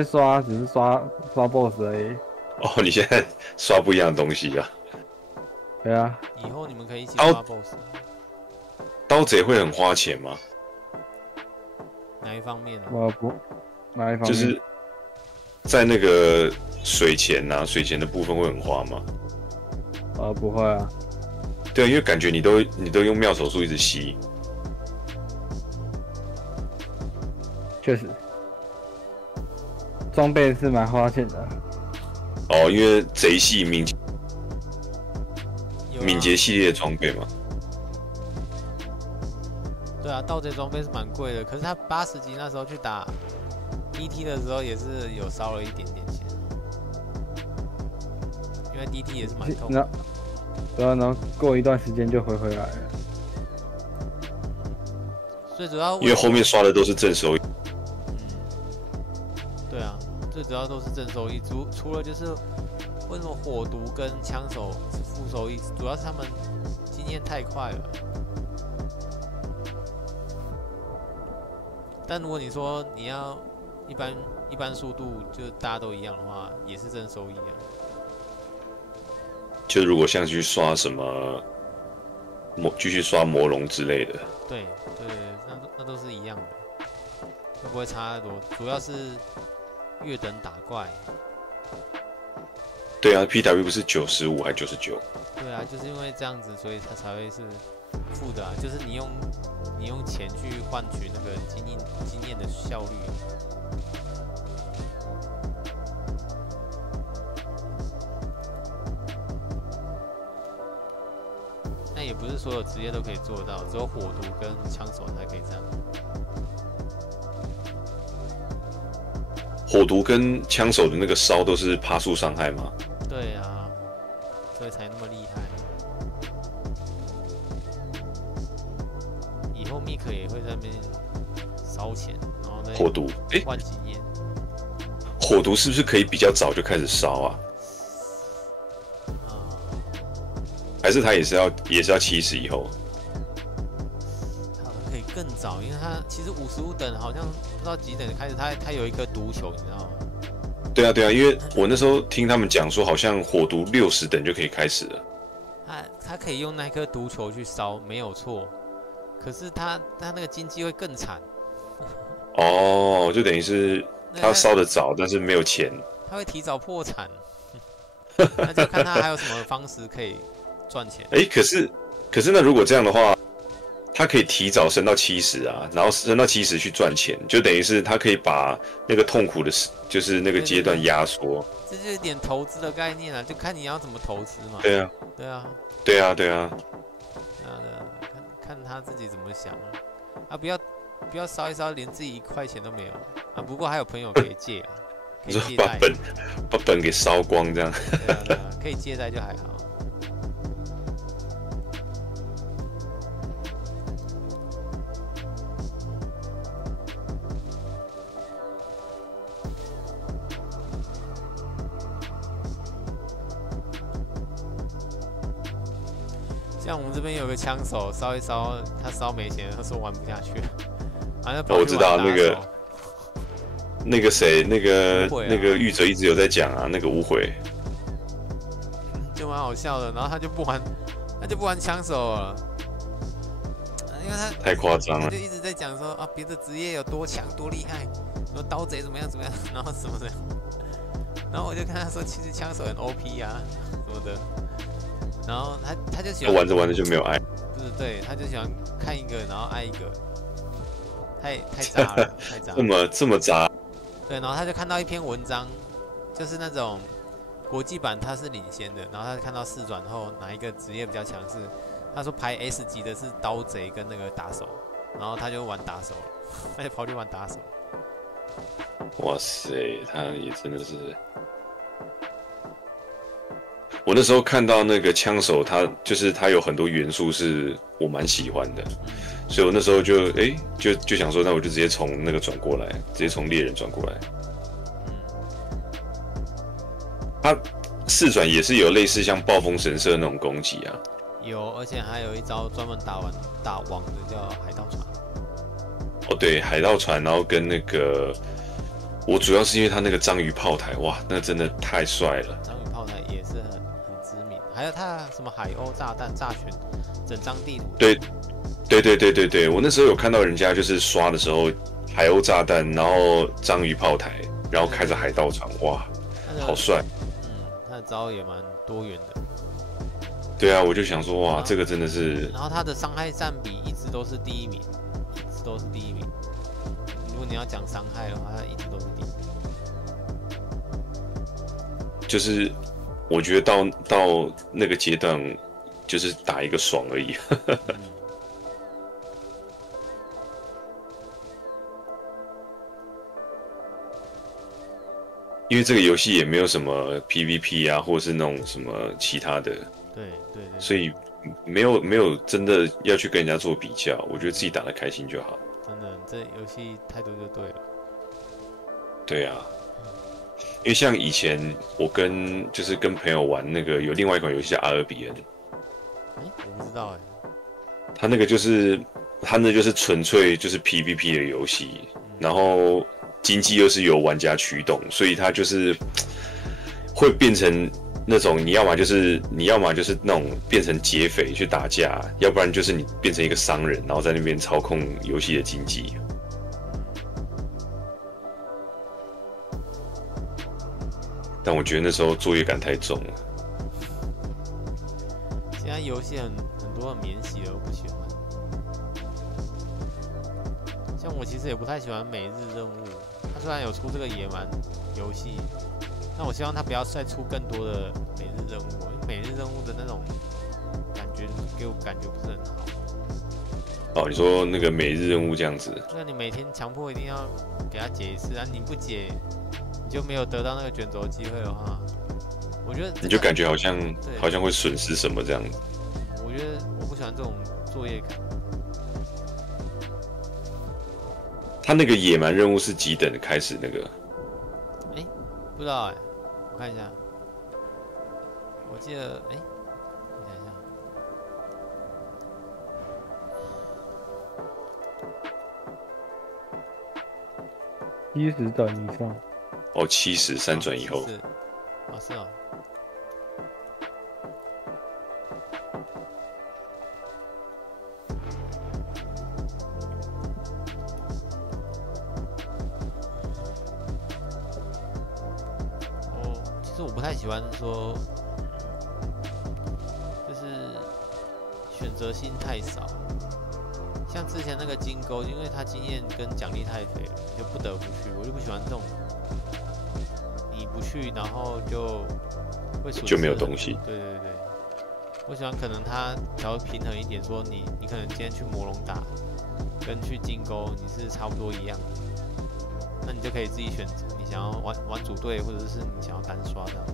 刷，只是刷 BOSS 而已。你现在刷不一样的东西啊？对啊。以后你们可以一起刷 BOSS。刀子也会很花钱吗？哪一方面啊？不，哪一方面？就是在那个水钱的部分会很花吗？不会啊。对，因为感觉你都用妙手术一直吸。确实，装备是蛮花钱的。哦，因为贼系敏捷系列的装备嘛。对啊，盗贼装备是蛮贵的，可是他80级那时候去打 DT 的时候也是有烧了一点点钱，因为 DT 也是蛮痛的。然后过一段时间就回来了。最主要因为后面刷的都是正收益。对啊，最主要都是正收益，除了就是为什么火毒跟枪手是负收益，主要是他们经验太快了。但如果你说你要一般速度，就大家都一样的话，也是正收益啊。就如果像去刷什么继续刷魔龙之类的，对，那都是一样的，都不会差太多。主要是越等打怪。对啊 ，PW 不是95还99？对啊，就是因为这样子，所以它才会是负的啊。就是你用钱去换取那个经验的效率。那也不是所有职业都可以做到，只有火毒跟枪手才可以这样。火毒跟枪手的那个烧都是趴数伤害吗？对啊，所以才那么厉害。以后 Mik 也会在那边烧钱，然后再火毒换经验。火毒是不是可以比较早就开始烧啊？还是他也是要70以后？好像可以更早，因为他其实55等好像不知道几等开始，他有一颗毒球，你知道吗？对啊，因为我那时候听他们讲说，好像火毒60等就可以开始了。他可以用那颗毒球去烧，没有错。可是他那个经济会更惨。哦，就等于是他烧得早，但是没有钱。他会提早破产。那就看他还有什么方式可以赚钱。可是那如果这样的话，他可以提早升到70啊，然后升到70去赚钱，就等于是他可以把那个痛苦的，就是那个阶段压缩。这就是一点投资的概念啊，就看你要怎么投资嘛。对啊，看他自己怎么想啊，不要烧一烧，连自己1块钱都没有啊。不过还有朋友可以借啊，可以借贷，把本给烧光这样。对啊，可以借贷就还好。像我们这边有个枪手，烧一烧，他烧没钱，他说玩不下去，我知道那个谁，那个玉哲一直有在讲啊，那个无悔，就蛮好笑的。然后他就不玩枪手了，因为他太夸张了，他就一直在讲说啊，别的职业有多强多厉害，说刀贼怎么样，然后什么的。然后我就跟他说，其实枪手很 OP 啊，什么的。然后他就喜欢玩着玩着就没有爱，不是对，他就喜欢看一个然后爱一个，太渣了，太渣了，这么渣。对，然后他就看到一篇文章，就是那种国际版他是领先的，然后他看到4转后哪一个职业比较强势，他说排 S 级的是刀贼跟那个打手，然后他就玩打手了，他就跑去玩打手。哇塞，他也真的是。我那时候看到那个枪手，他有很多元素是我蛮喜欢的，所以我那时候就想说，那我就直接从那个转过来，直接从猎人转过来。他4转也是有类似像暴风神社那种攻击啊，有，而且还有一招专门打王的叫海盗船。哦，对，海盗船，然后跟那个，我主要是因为他那个章鱼炮台，哇，那真的太帅了。章鱼炮台也是很知名，还有他什么海鸥炸弹炸全整张地图。对，我那时候有看到人家就是刷的时候，海鸥炸弹，然后章鱼炮台，然后开着海盗船，哇，好帅。他的招也蛮多元的。对啊，我就想说，哇，这个真的是。然后他的伤害占比一直都是第一名，一直都是第一名。如果你要讲伤害的话，他一直都是第一名。就是我觉得到那个阶段，就是打一个爽而已。因为这个游戏也没有什么 PVP 啊，或者是那种什么其他的，对，所以没有真的要去跟人家做比较，我觉得自己打得开心就好。真的，这游戏态度就对了。对啊，因为像以前我跟朋友玩那个有另外一款游戏叫阿尔比恩，我不知道哎。他那就是纯粹就是 PVP 的游戏，然后经济又是由玩家驱动，所以它就是会变成那种你要么就是那种变成劫匪去打架，要不然就是你变成一个商人，然后在那边操控游戏的经济。但我觉得那时候作业感太重了。现在游戏很多很免洗的，我不喜欢。像我其实也不太喜欢每日任务，它虽然有出这个野蛮游戏，但我希望它不要再出更多的每日任务，因为每日任务的那种感觉给我感觉不是很好。哦，你说那个每日任务这样子？那你每天强迫一定要给他解一次啊，你不解，你就没有得到那个卷轴机会的话，我觉得你就感觉好像会损失什么这样子。我觉得我不喜欢这种作业感。他那个野蛮任务是几等开始那个？不知道哎，我看一下。我记得我想一下。70等以上。哦，73转以后。是哦。其实我不太喜欢说，就是选择性太少。像之前那个金钩，因为他经验跟奖励太肥了，你就不得不去。我就不喜欢这种，你不去，然后就会损失，就没有东西。对，我喜欢可能他调平衡一点，说你可能今天去魔龙打，跟去金钩你是差不多一样的，那你就可以自己选择，你想要玩组队，或者是你想要单刷这样子。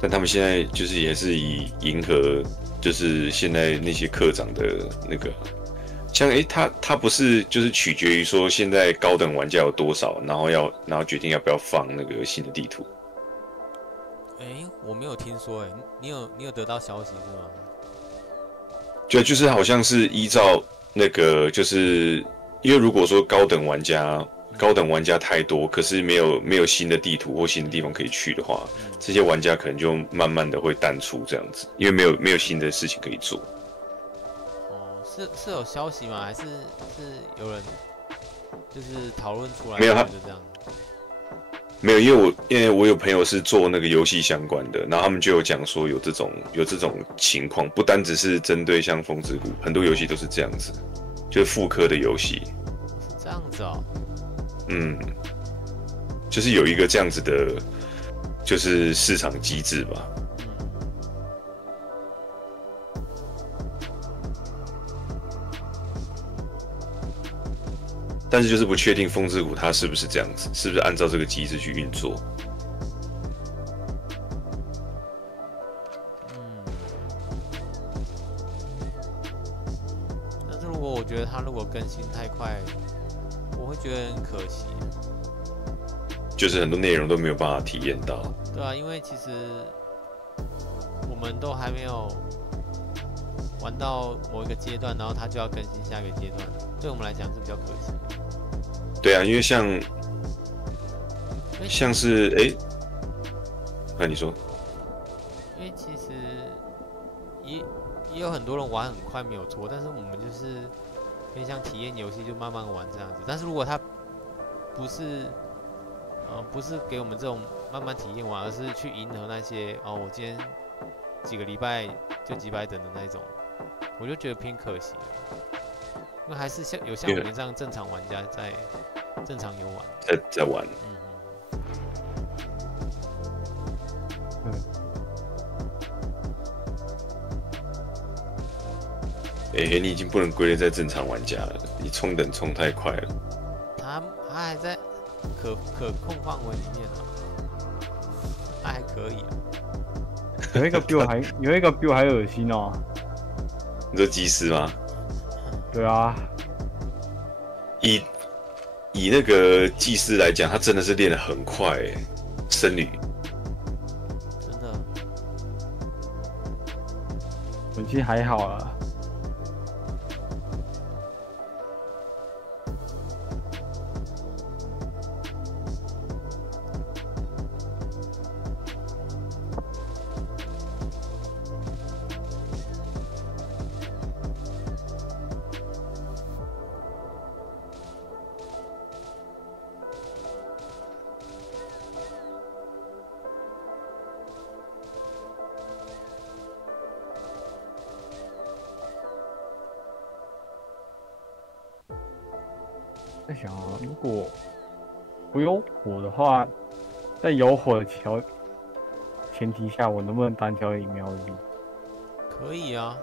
但他们现在就是也是以迎合，就是现在那些课长的那个，像他不是就是取决于说现在高等玩家有多少，然后决定要不要放那个新的地图。我没有听说你有得到消息是吗？就是好像是依照那个，就是因为如果说高等玩家太多，可是没有新的地图或新的地方可以去的话，这些玩家可能就慢慢的会淡出这样子，因为没有新的事情可以做。是有消息吗？还是有人就是讨论出来？没有，就这样。没有，因为我有朋友是做那个游戏相关的，然后他们就有讲说有这种情况，不单只是针对像风之谷，很多游戏都是这样子，就是复刻的游戏。是这样子哦。就是有一个这样子的，就是市场机制吧。但是就是不确定风之谷它是不是这样子，是不是按照这个机制去运作。但是如果我觉得它如果更新太快，我会觉得很可惜。就是很多内容都没有办法体验到。对啊，因为其实我们都还没有玩到某一个阶段，然后它就要更新下一个阶段，对我们来讲是比较可惜的。对啊，因为像是那你说？因为其实也有很多人玩很快没有错，但是我们就是偏向体验游戏，就慢慢玩这样子。但是如果它不是给我们这种慢慢体验玩，而是去迎合那些我今天几个礼拜就几百等的那一种，我就觉得偏可惜了。因为还是像我们这样正常玩家在正常游玩，在玩。你已经不能归类在正常玩家了，你冲等冲太快了。他还在可控范围里面啊，他还可以啊。有一个比我还恶心哦。你说技师吗？对啊。以那个技师来讲，他真的是练得很快僧侣。真的。我其实还好啦。在想如果不有火的话，在有火的前提下，我能不能单挑赢喵力？可以啊，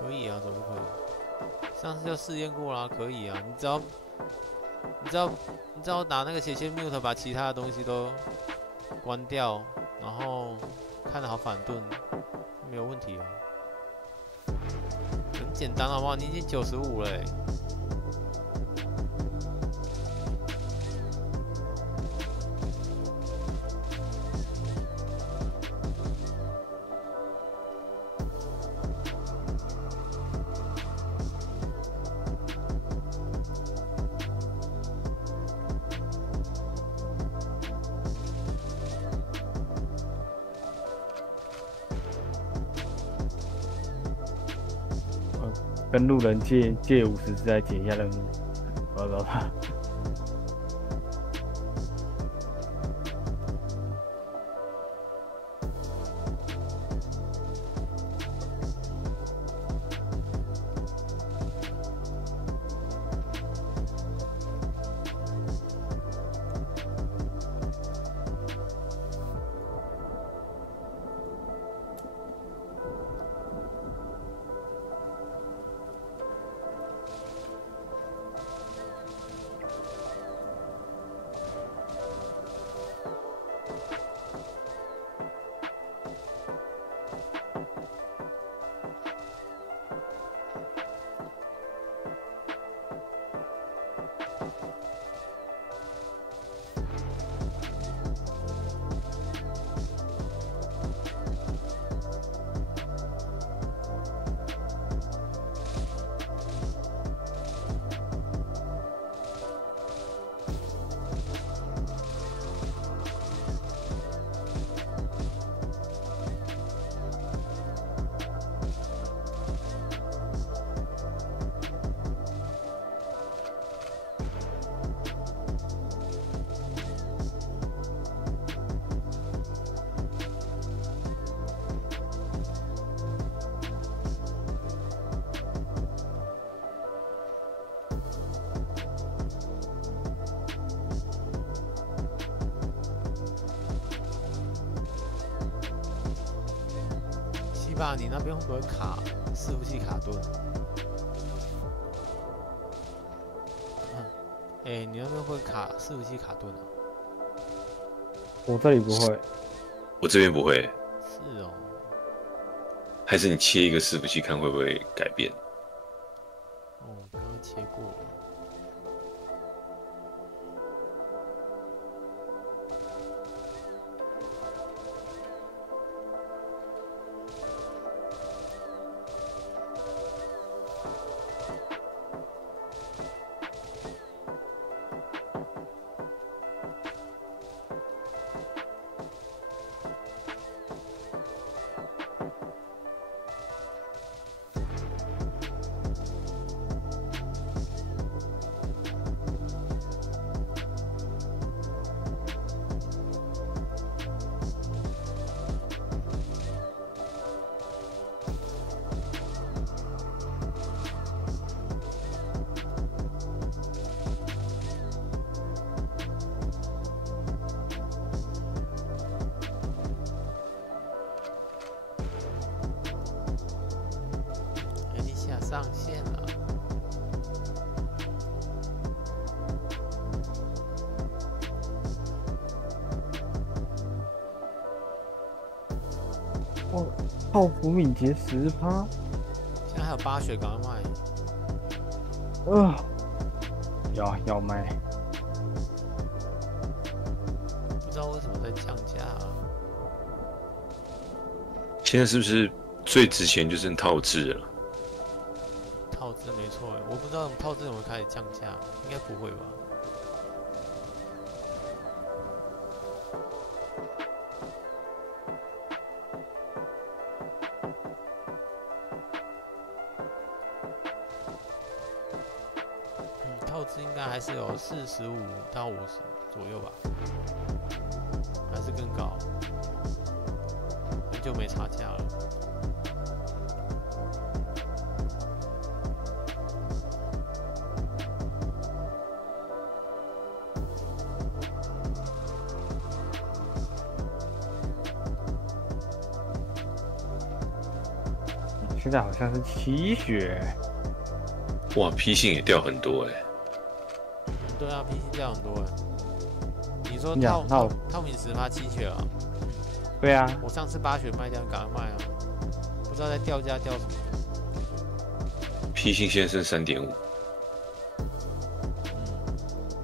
可以啊，怎么不可以？上次就试验过啦，可以啊。你只要拿那个斜线 mute 把其他的东西都关掉，然后看好反盾，没有问题哦。很简单好不好？你已经95了跟路人借50次来解一下任务，不知道。爸，你那边会不会卡伺服器卡顿？你那边会卡伺服器卡顿啊？我这里不会，我这边不会。是哦。还是你切一个伺服器看会不会改变？刚刚切过了。上线了。哦，泡芙敏捷10%，现在还有8血，赶快卖。要卖。不知道为什么在降价啊？现在是不是最值钱就剩套制了？套制没错，我不知道套制怎么开始降价，应该不会吧？套制应该还是有45到50左右吧，还是更高？很久没查价了。现在好像是7血。哇，P 性也掉很多哎。对啊，P 性掉很多哎。你说套米10%7血啊？对啊。我上次8血卖掉，赶快卖啊！不知道在掉价掉什么。P 性现在剩3.5。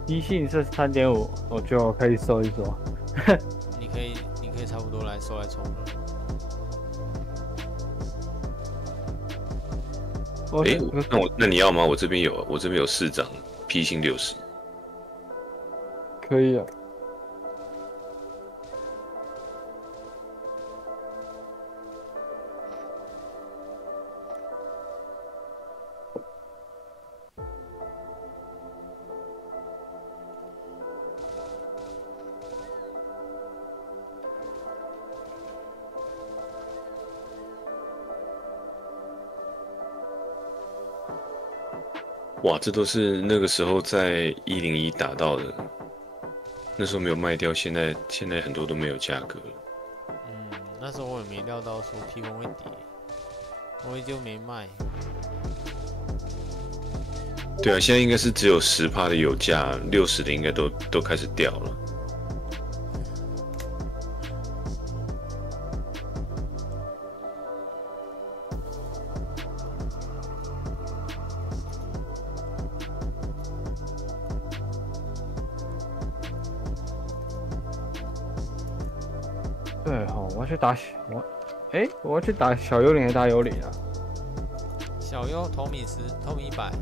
P 性是3.5，我就可以收一收。你可以差不多来收来冲了。哎，那你要吗？我这边有4张 ，P 性60。可以啊。哇，这都是那个时候在101打到的，那时候没有卖掉，现在很多都没有价格了。那时候我也没料到说 P 风会跌，我也就没卖。对啊，现在应该是只有10%的有价，60的应该都开始掉了。对哦，我要去打我要去打小幽灵还是大幽灵啊？小幽投米10，投米100。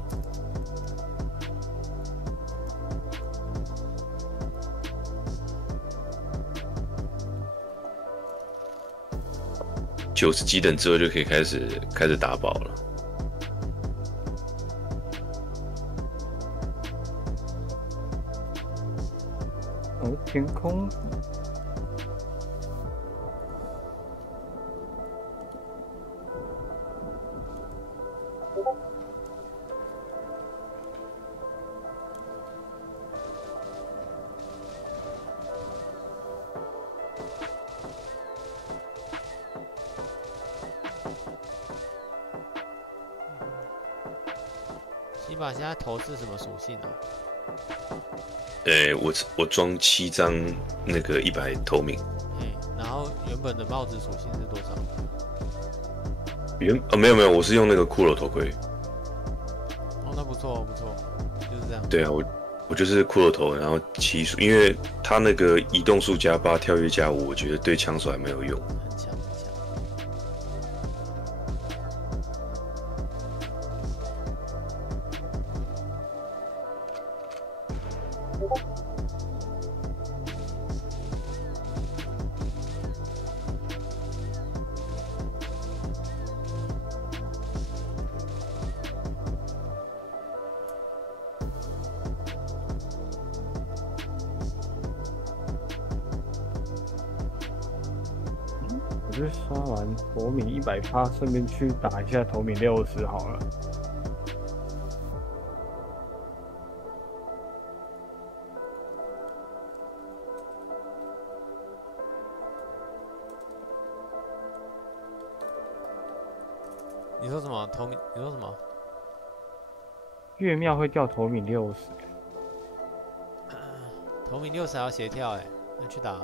90几等之后就可以开始打宝了。天空。西把现在头是什么属性啊？我装7张那个100透明。然后原本的帽子属性是多少？没有，我是用那个骷髅头盔。哦，那不错不错，就是这样。对啊，我就是骷髅头，然后7数，因为它那个移动数+8，跳跃+5，我觉得对枪手还没有用。很强很强。我就刷完头米100%，顺便去打一下头米60好了。你说什么？头米？你说什么？月庙会掉头名60，头名60还要协跳那去打。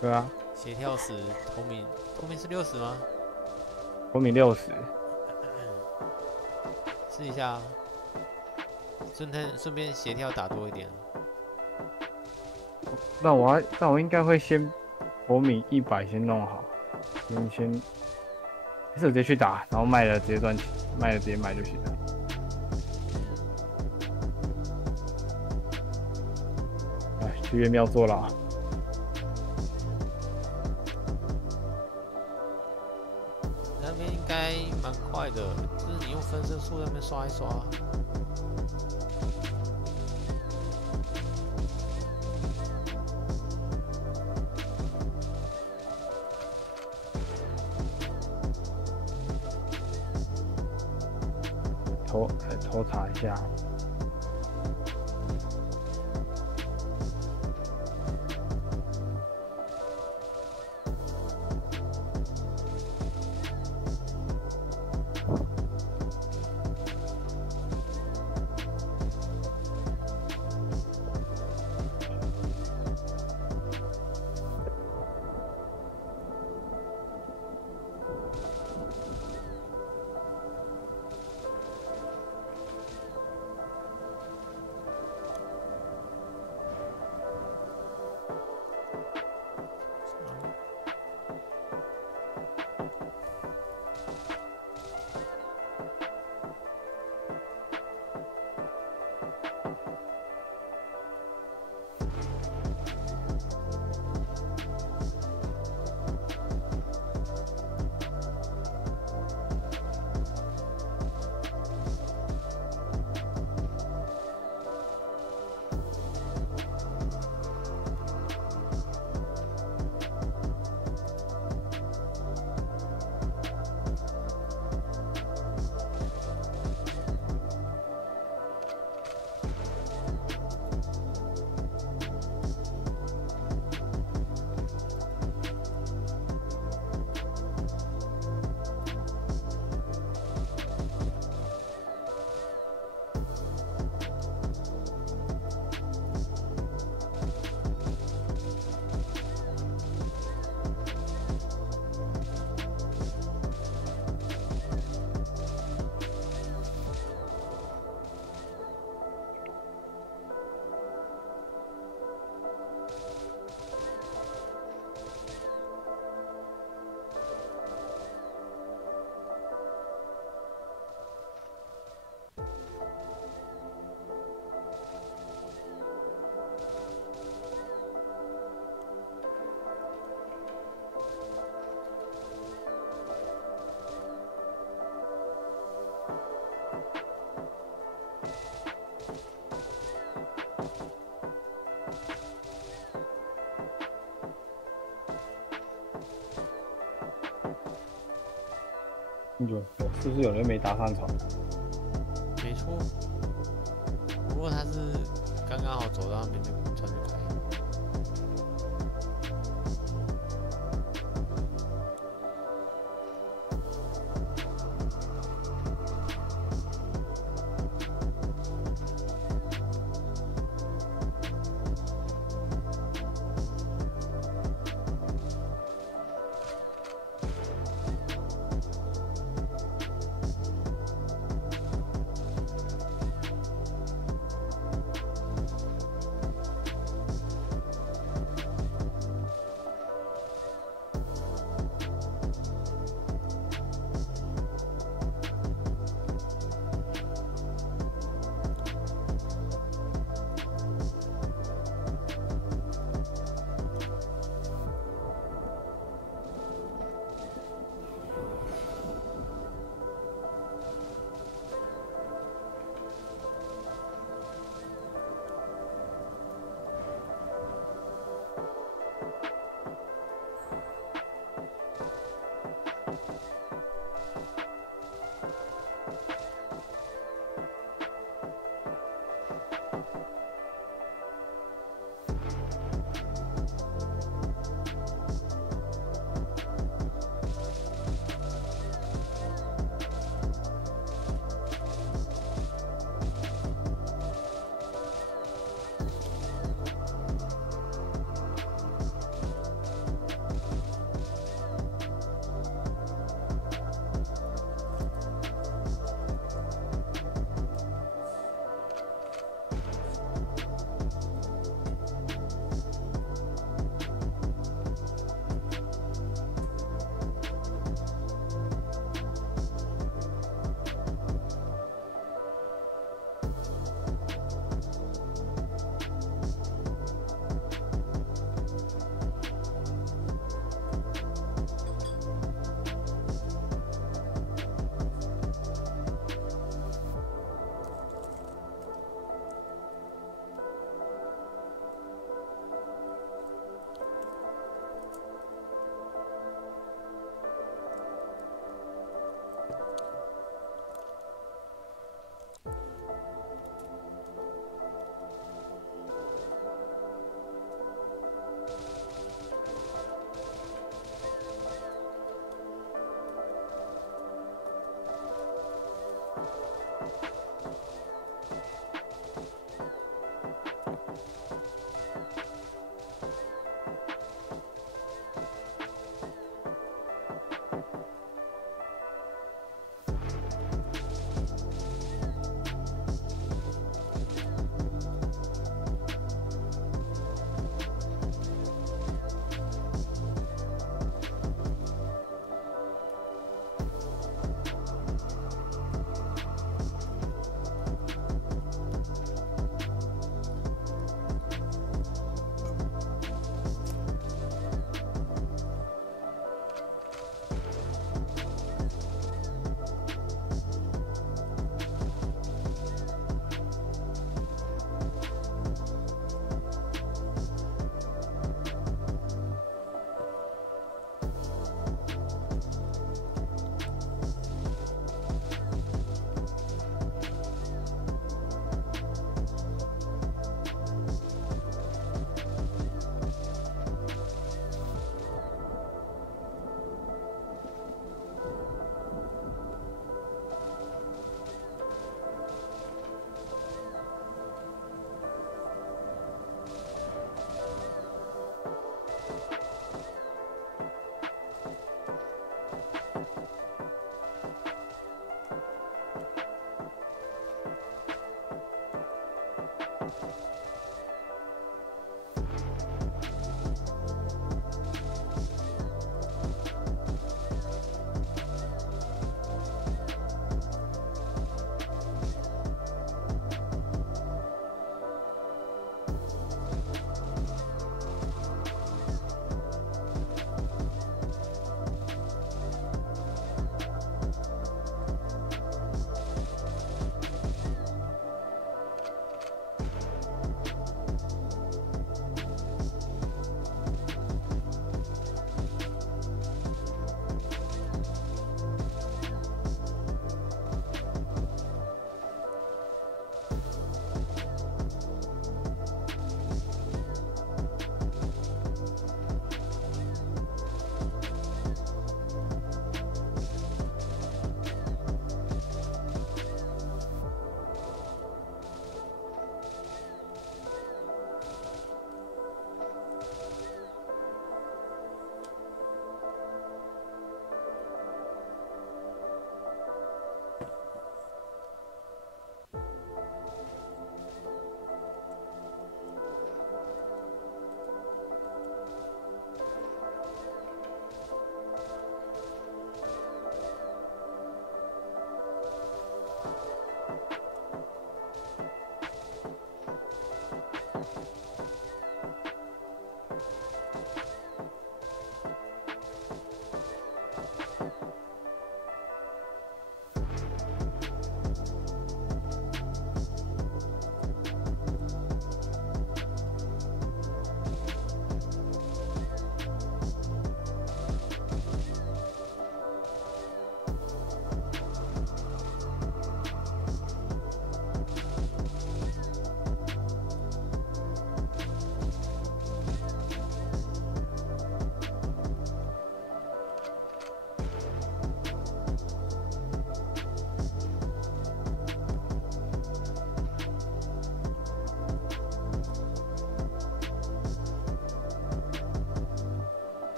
对啊，协跳时头名是60吗？头名60，试一下啊，顺便协跳打多一点。那我应该会先头名100先弄好，先，还是我直接去打，然后卖了直接赚钱，卖了直接买就行了。哎，去月庙坐牢。那边应该蛮快的，就是你用分身术那边刷一刷。头查一下。是不是有人没搭上船？没错，不过他是刚刚好走到那边就船就开了。